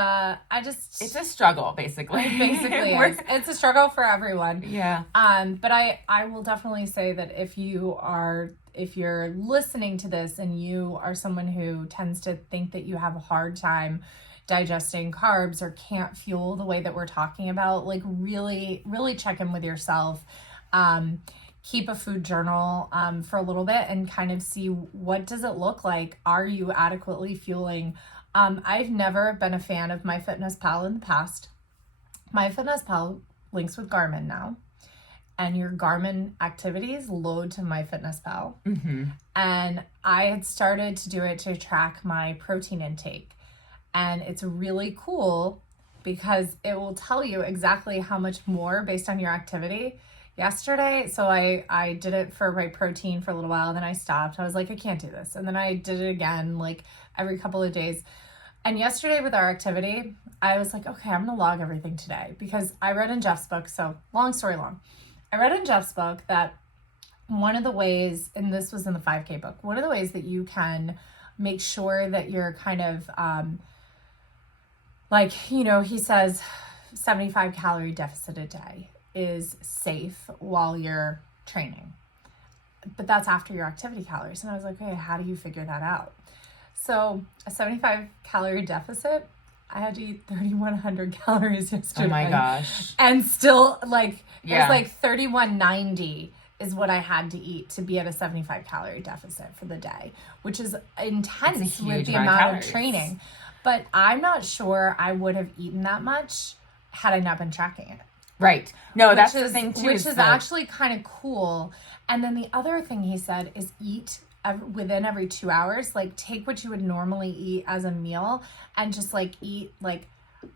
it's a struggle, basically. It basically is. It's a struggle for everyone. Yeah. But I will definitely say that if you're listening to this and you are someone who tends to think that you have a hard time digesting carbs or can't fuel the way that we're talking about, like really, really check in with yourself. Keep a food journal for a little bit and kind of see, what does it look like? Are you adequately fueling? I've never been a fan of MyFitnessPal in the past. MyFitnessPal links with Garmin now, and your Garmin activities load to MyFitnessPal. Mm-hmm. And I had started to do it to track my protein intake. And it's really cool because it will tell you exactly how much more based on your activity. Yesterday, so I did it for my protein for a little while, then I stopped. I was like, I can't do this. And then I did it again, like every couple of days. And yesterday with our activity, I was like, okay, I'm going to log everything today, because I read in Jeff's book. So long story long, I read in Jeff's book that one of the ways, and this was in the 5K book, one of the ways that you can make sure that you're kind of he says 75 calorie deficit a day is safe while you're training. But that's after your activity calories. And I was like, okay, how do you figure that out? So a 75 calorie deficit, I had to eat 3,100 calories yesterday. Oh my gosh. And still like, it Yeah. was like 3,190 is what I had to eat to be at a 75 calorie deficit for the day, which is intense It's a with huge the amount of amount of calories. training. But I'm not sure I would have eaten that much had I not been tracking it. Right. No, that's Which the is- thing too. Which is that- actually kind of cool. And then the other thing he said is eat within every 2 hours. Like take what you would normally eat as a meal and just like eat like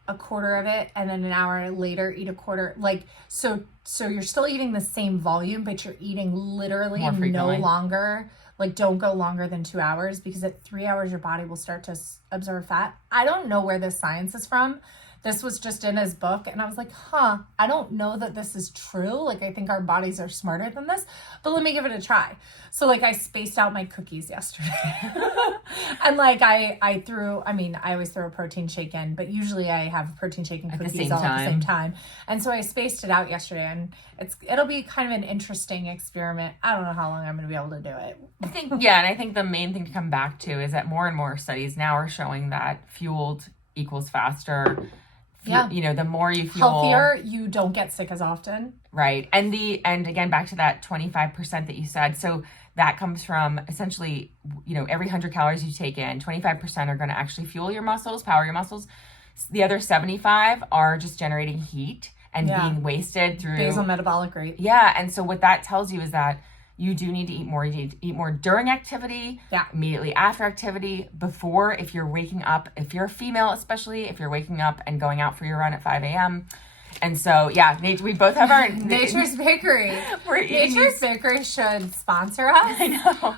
a quarter of it, and then an hour later eat a quarter. Like so you're still eating the same volume, but you're eating literally More no frequently. longer. Like don't go longer than 2 hours, because at 3 hours your body will start to absorb fat. I don't know where this science is from. This was just in his book, and I was like, I don't know that this is true. Like, I think our bodies are smarter than this, but let me give it a try. So, like, I spaced out my cookies yesterday. And, like, I always throw a protein shake in, but usually I have protein shake and At the cookies same all at the same time. time. And so I spaced it out yesterday, and it'll be kind of an interesting experiment. I don't know how long I'm going to be able to do it. I think, and I think the main thing to come back to is that more and more studies now are showing that fueled equals faster. Yeah. You know, the more you fuel, Healthier, you don't get sick as often. right? And again, back to that 25% that you said. So that comes from essentially, you know, every 100 calories you take in, 25% are going to actually fuel your muscles, power your muscles. The other 75 are just generating heat and Yeah. being wasted through Basal metabolic rate. Yeah, and so what that tells you is that you do need to eat more. You need to eat more during activity, Yeah. immediately after activity, before, if you're waking up, if you're a female especially, if you're waking up and going out for your run at 5 a.m. And so, yeah, we both have our... Nature's Bakery. We're eating Nature's these... Bakery should sponsor us. I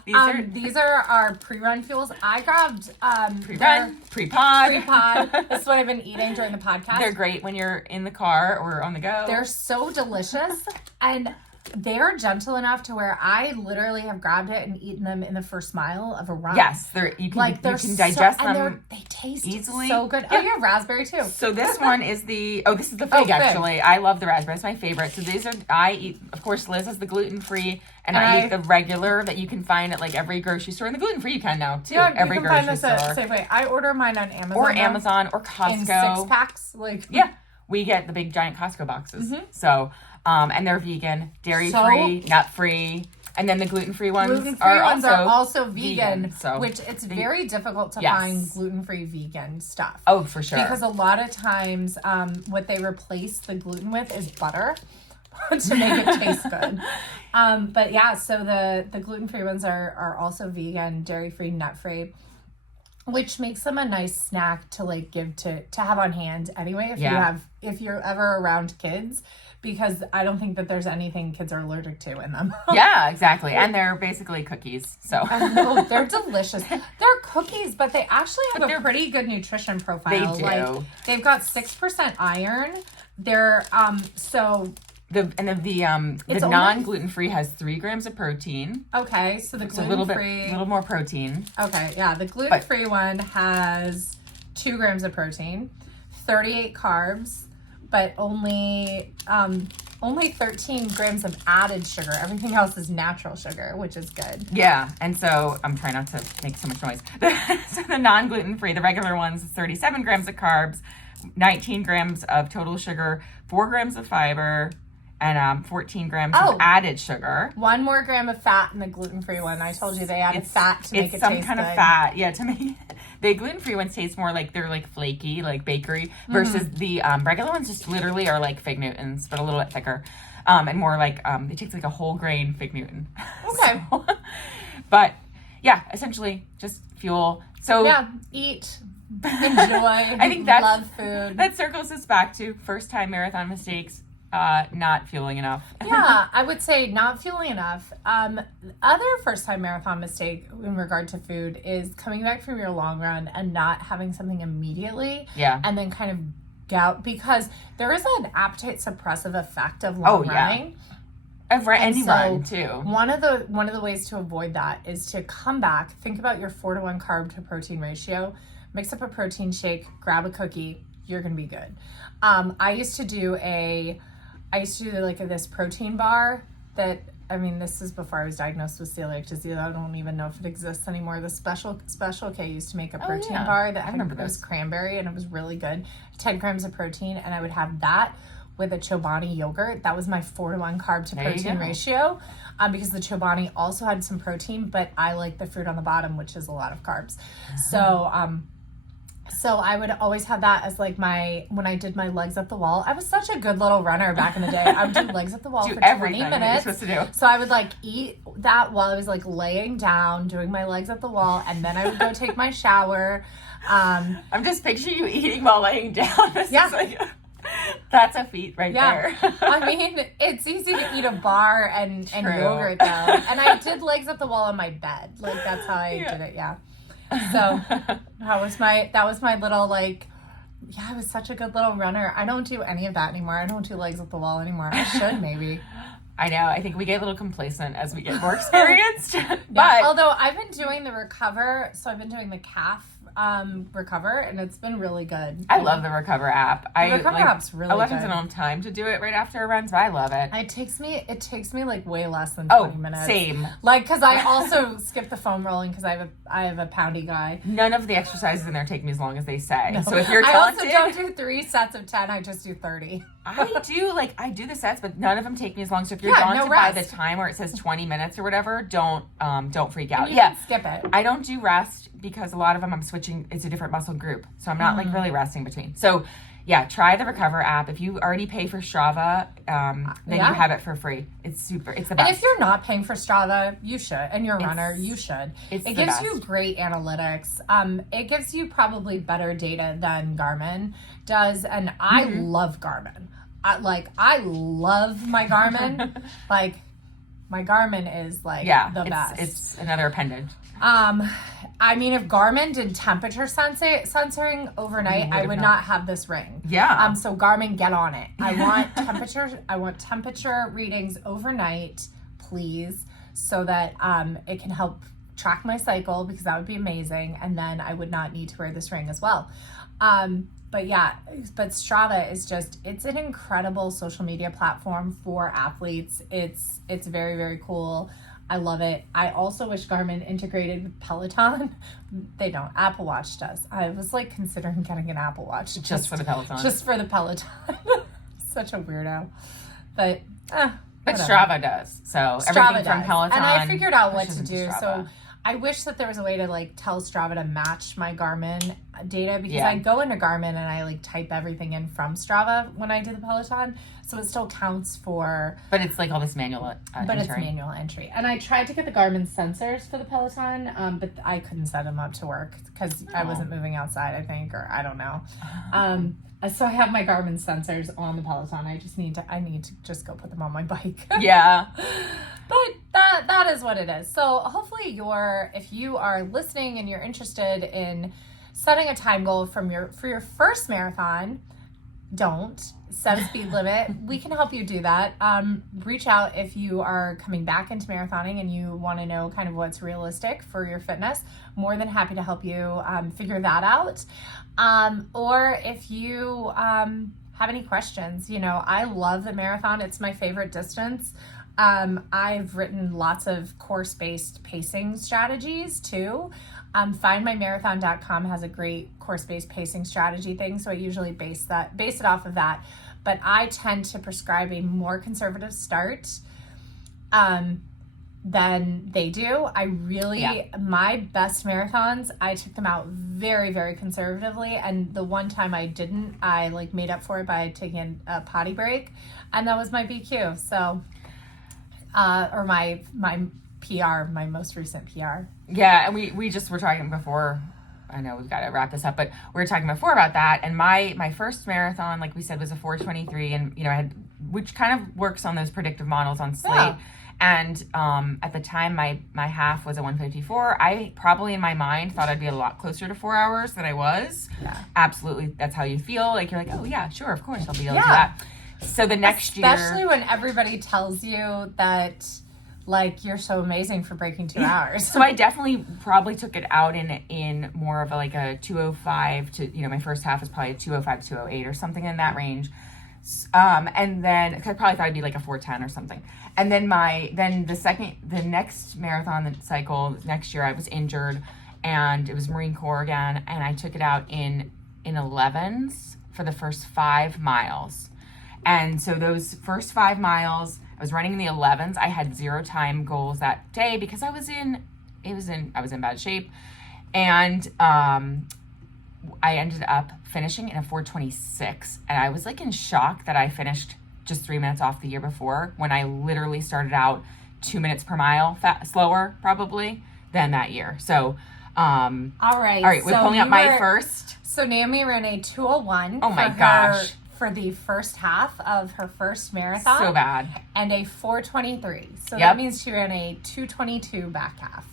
know. These are our pre-run fuels. I grabbed Pre-run, pre-pod. pre-pod. This is what I've been eating during the podcast. They're great when you're in the car or on the go. They're so delicious, and they're gentle enough to where I literally have grabbed it and eaten them in the first mile of a run. Yes, you can digest and them. they taste easily. so good. Yeah. Oh, you have raspberry too. So this one is this is the fig, Oh, fig. actually. I love the raspberry. It's my favorite. So I eat, of course, Liz has the gluten-free, and I eat the regular that you can find at like every grocery store. And the gluten-free you can now too. Yeah, Every you can find grocery this at store. Safeway. I order mine on Amazon. Or now, Amazon or in Costco. 6-packs. Like Yeah. We get the big giant Costco boxes. So, and they're vegan, dairy-free, nut-free. And then the gluten-free ones are also vegan, so which it's very difficult to Yes. find gluten-free vegan stuff. Oh, for sure. Because a lot of times what they replace the gluten with is butter to make it taste good. But yeah, so the gluten-free ones are also vegan, dairy-free, nut-free, which makes them a nice snack to like give to have on hand anyway if you're ever around kids, because I don't think that there's anything kids are allergic to in them. Yeah, exactly. And they're basically cookies. So Oh, they're delicious. They're cookies, but they actually have a pretty good nutrition profile. They do. Like they've got 6% iron. They're the It's only- non-gluten-free has 3 grams of protein. okay, so the It's a little gluten-free more protein. Okay, yeah, the gluten-free one has 2 grams of protein, 38 carbs, but only 13 grams of added sugar. Everything else is natural sugar, which is good. Yeah, and so I'm trying not to make so much noise. So the non-gluten-free, the regular ones, is 37 grams of carbs, 19 grams of total sugar, 4 grams of fiber, and 14 grams of added sugar. 1 more gram of fat in the gluten-free one. I told you they added fat to make it taste good. It's some kind of fat, yeah, to make the gluten-free ones taste more like they're like flaky, like bakery, versus the regular ones just literally are like Fig Newtons, but a little bit thicker, and more like it tastes like a whole grain Fig Newton. Okay. But yeah, essentially just fuel. So Yeah, eat, enjoy. I think that's love food. That circles us back to first time marathon mistakes. Not fueling enough. Yeah, I would say not fueling enough. Other first time marathon mistake in regard to food is coming back from your long run and not having something immediately. Yeah. And then kind of gout, because there is an appetite suppressive effect of long running. I've run any so run too. One of the ways to avoid that is to come back, think about your 4-to-1 carb to protein ratio, mix up a protein shake, grab a cookie, you're gonna be good. I used to do a I used to do like this protein bar that, I mean, this is before I was diagnosed with celiac disease. I don't even know if it exists anymore. The Special K used to make a protein bar that remember was those. cranberry, and it was really good. 10 grams of protein, and I would have that with a Chobani yogurt. That was my 4-to-1 carb to There you protein go. ratio, because the Chobani also had some protein, but I like the fruit on the bottom, which is a lot of carbs. So I would always have that as like when I did my legs up the wall. I was such a good little runner back in the day. I would do legs up the wall Do for 20 everything that you're minutes. supposed to do. So I would like eat that while I was like laying down, doing my legs up the wall, and then I would go take my shower. I'm just picturing you eating while laying down. This Yeah. is like, that's a feat right Yeah. there. I mean, it's easy to eat a bar and True. yogurt though. And I did legs up the wall on my bed. Like that's how I did it, yeah. So that was my little like, yeah, I was such a good little runner. I don't do any of that anymore. I don't do legs up the wall anymore. I should maybe. I know. I think we get a little complacent as we get more experienced. Yeah. But Although I've been doing the Recover, so I've been doing the calf Recover, and it's been really good. I love the Recover app. The Recover app's really I wasn't good. on time to do it right after a run, but I love it. It takes me like way less than 20 minutes. Same. Like, because I also skip the foam rolling because I have a poundy guy. None of the exercises in there take me as long as they say. No. So if you're I also talented, don't do 3 sets of 10. I just do 30. I do the sets, but none of them take me as long. So if you're Yeah, no daunted by the rest. time where it says 20 minutes or whatever, don't freak out. You Yeah. can skip it. I don't do rest because a lot of them I'm switching. It's a different muscle group. So I'm not like really resting between. So yeah, try the Recover app. If you already pay for Strava, then Yeah. you have it for free. It's super. It's the And best. if you're not paying for Strava, you should. And you're a runner, you should. it's It the gives you best. great analytics. It gives you probably better data than Garmin does. And I love Garmin. I love my Garmin. Like, my Garmin is like the best. It's another appendage. I mean, if Garmin did temperature censoring overnight, I would not have this ring. Yeah. So Garmin, get on it. I want temperature readings overnight, please, so that it can help track my cycle, because that would be amazing. And then I would not need to wear this ring as well. But Strava is it's an incredible social media platform for athletes. It's very, very cool. I love it. I also wish Garmin integrated with Peloton. They don't. Apple Watch does. I was like considering getting an Apple Watch Just for the Peloton. Just for the Peloton. Such a weirdo. But whatever. Strava does. So Strava everything from does. Peloton. And I figured out what pushes to into do. Strava. So I wish that there was a way to like tell Strava to match my Garmin data, because Yeah. I go into Garmin and I like type everything in from Strava when I do the Peloton. So it still counts for, But it's like all this manual but it's entering. manual entry. And I tried to get the Garmin sensors for the Peloton, but I couldn't set them up to work because I wasn't moving outside, I think, or I don't know. So I have my Garmin sensors on the Peloton. I need to just go put them on my bike. Yeah. But that is what it is. So hopefully if you are listening and you're interested in setting a time goal for your first marathon, don't set a speed limit. We can help you do that. Reach out if you are coming back into marathoning and you want to know kind of what's realistic for your fitness. More than happy to help you figure that out. Or if you have any questions, I love the marathon. It's my favorite distance. I've written lots of course-based pacing strategies too. FindMyMarathon.com has a great course-based pacing strategy thing, so I usually base it off of that. But I tend to prescribe a more conservative start than they do. My best marathons, I took them out very, very conservatively, and the one time I didn't, I like made up for it by taking a potty break, and that was my BQ. So. Or my PR, my most recent PR. Yeah, and we just were talking before. I know we've got to wrap this up, but we were talking before about that. And my first marathon, like we said, was a 4:23, and I had, which kind of works on those predictive models on Slate. Yeah. And at the time, my half was a 1:54. I probably in my mind thought I'd be a lot closer to 4 hours than I was. Yeah. Absolutely, that's how you feel. Like you're like, oh yeah, sure, of course I'll be able to do Yeah. that. So the next Especially year, when everybody tells you that, like, you're so amazing for breaking 2 hours. so I definitely probably took it out in more of a 205 to, my first half was probably a 205 208 or something in that range. And then 'cause I probably thought it'd be like a 4:10 or something. And then the next marathon cycle next year, I was injured, and it was Marine Corps again, and I took it out in 11s for the first 5 miles. And so those first 5 miles, I was running in the 11s. I had 0 time goals that day because I was in bad shape, and I ended up finishing in a 4:26, and I was like in shock that I finished just 3 minutes off the year before, when I literally started out 2 minutes per mile slower probably than that year. So All right, we're pulling up my first. So Naomi ran a 2:01. Oh my gosh. For the first half of her first marathon. So bad. And a 4:23. So Yep. that means she ran a 2:22 back half.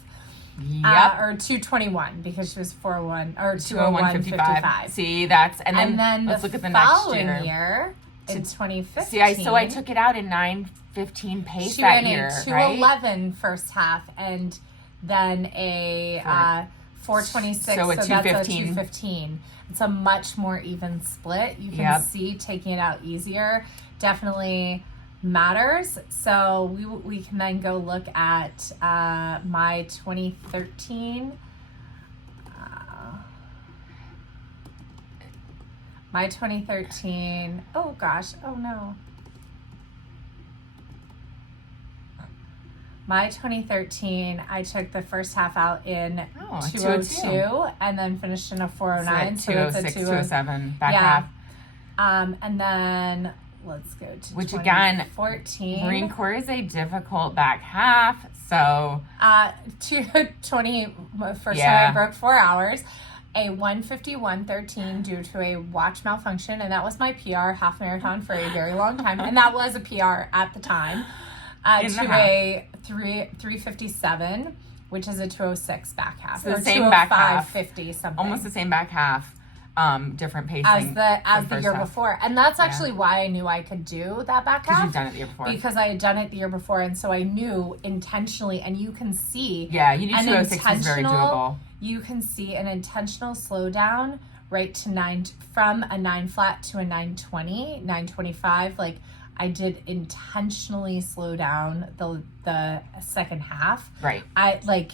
Yep. Or 2:21 because she was 4:01 or 2:01:55. 2:01:55. See, that's and then let's the look at the next following year. year in 2015. See, I took it out in 9:15 pace she that ran year, a right? 2:11 first half and then a 4:26. So a that's 2:15. a 2:15. It's a much more even split. You can Yep. see taking it out easier definitely matters. So we can then go look at my 2013. My 2013. Oh gosh. Oh no. My 2013, I took the first half out in 2:02 and then finished in a 4:09. So 2:06, 2:07 back yeah. half. And then let's go to Which again, 2014. Marine Corps is a difficult back half. So 2:20. First Yeah. time I broke 4 hours. A 1:51:13 due to a watch malfunction, and that was my PR half marathon for a very long time, and that was a PR at the time. To a 3:57, which is a 2:06 back half. So the or same back half. 2:05:50 something. almost the same back half, different pacing as the first year half. before, and that's actually why I knew I could do that back Because half. you've done it the year before. Because I had done it the year before, and so I knew intentionally, and you can see. Yeah, you knew an 2:06 was very intentional- doable. You can see an intentional slowdown right to 9 from a 9 flat to a 9:20, 9:25. Like I did intentionally slow down the second half. Right. I like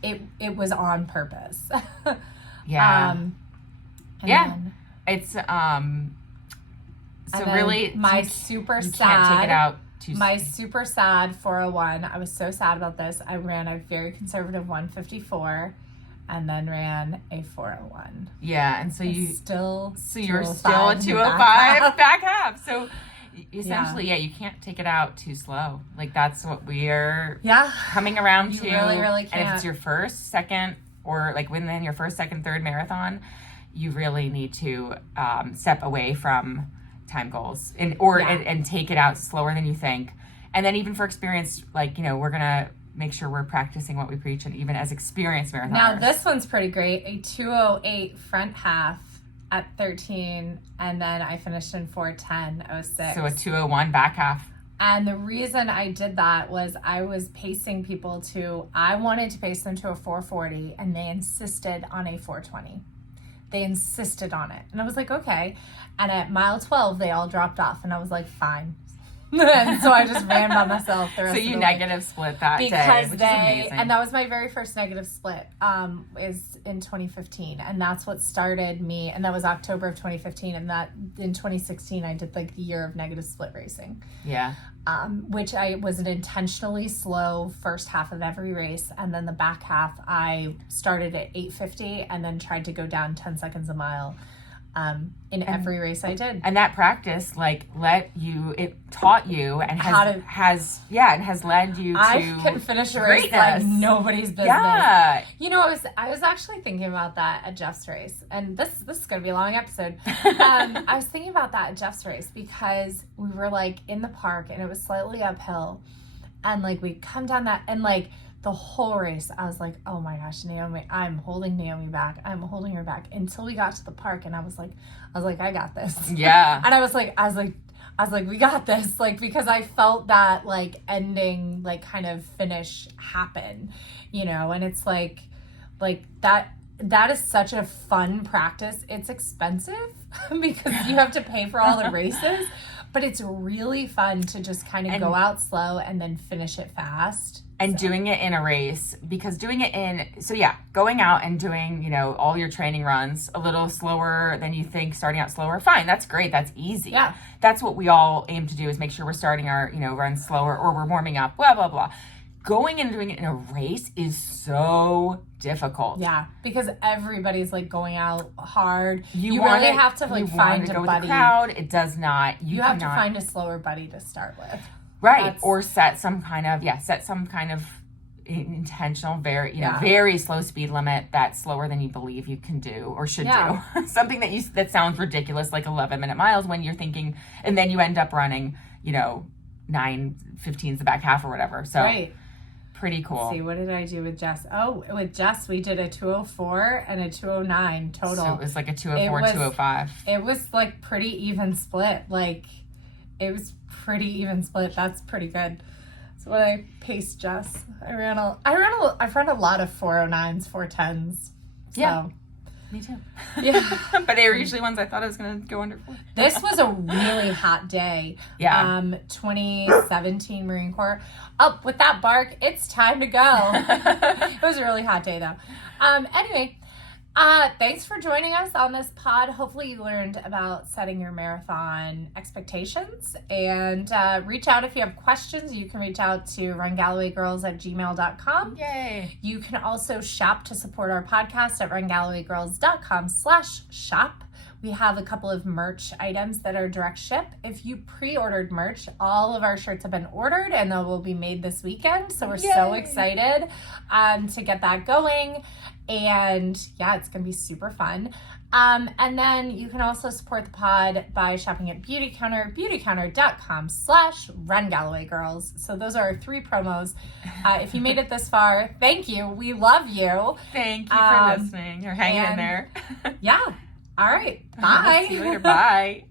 it was on purpose. Yeah. And Yeah. then- It's so and then really my you super can't sad take it out too my super sad 4:01. I was so sad about this. I ran a very conservative 1:54 and then ran a 4:01. Yeah, and so you still so you're 2:05 still a in the 2:05 back half. back half. So essentially, yeah, you can't take it out too slow. Like that's what we're Yeah. coming around You to. really, really And if can't. it's your first, second, or like within your first, second, third marathon, you really need to step away from time goals and take it out slower than you think. And then even for experience, like, you know, we're gonna make sure we're practicing what we preach, and even as experienced marathoners. Now this one's pretty great. A 2:08 front half at 13, and then I finished in 4:10:06. So a 2:01 back half. And the reason I did that was I was pacing people I wanted to pace them to a 4:40, and they insisted on a 4:20. They insisted on it. And I was like, okay. And at mile 12, they all dropped off, and I was like, fine. And so I just ran by myself the rest So of the you way. negative split that day, Because which is amazing. and that was my very first negative split, is in 2015, and that's what started me, and that was October of 2015, and that in 2016 I did like the year of negative split racing, Yeah. which I was an intentionally slow first half of every race, and then the back half I started at 8:50 and then tried to go down 10 seconds a mile. In every race I did. And that practice, like, it taught you and has led you to I can finish a race like greatness. nobody's business. Yeah. You know, I was actually thinking about that at Jeff's race, and this is going to be a long episode. I was thinking about that at Jeff's race because we were like in the park and it was slightly uphill, and like we come down that, and like the whole race I was like, oh my gosh, Naomi, I'm holding Naomi back. I'm holding her back until we got to the park, and I was like, I got this. Yeah. And I was like, we got this, like, because I felt that like ending, like kind of finish happen, you know, and it's like that that is such a fun practice. It's expensive because you have to pay for all the races, but it's really fun to just kind of go out slow and then finish it fast. And doing it in a race, because going out and doing, you know, all your training runs a little slower than you think, starting out slower, fine, that's great, that's easy. Yeah. That's what we all aim to do, is make sure we're starting our, you know, runs slower, or we're warming up, blah, blah, blah. Going and doing it in a race is so difficult. Yeah, because everybody's like going out hard. You want really have to like find a go buddy. With the crowd. It does not. You have to find a slower buddy to start with. Right. Or set some kind of intentional, very slow speed limit that's slower than you believe you can do or should do. Something that sounds ridiculous, like 11-minute miles, when you're thinking, and then you end up running, you know, 9:15's the back half or whatever. So pretty cool. Let's see, what did I do with Jess? Oh, with Jess, we did a 2:04 and a 2:09 total. So it was like a 2:04, 2:05. It was like pretty even split. Like, it was pretty even split. That's pretty good. So when I paced Jess, I ran a lot of 4:09s, 4:10s. So. Yeah. Me too. Yeah. But they were usually ones I thought I was going to go under 4. This was a really hot day. Yeah. 2017 Marine Corps. Up with that bark, it's time to go. It was a really hot day though. Anyway, thanks for joining us on this pod. Hopefully you learned about setting your marathon expectations, and reach out if you have questions. You can reach out to rungallowaygirls@gmail.com. Yay. You can also shop to support our podcast at rungallowaygirls.com/shop. We have a couple of merch items that are direct ship. If you pre-ordered merch, all of our shirts have been ordered and they will be made this weekend. So we're so excited to get that going. And yeah, it's going to be super fun. And then you can also support the pod by shopping at Beauty Counter, beautycounter.com/rungallowaygirls. So those are our 3 promos. If you made it this far, thank you. We love you. Thank you for listening or hanging in there. Yeah. All right. Bye. See you later. Bye.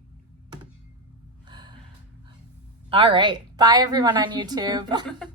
All right. Bye, everyone on YouTube.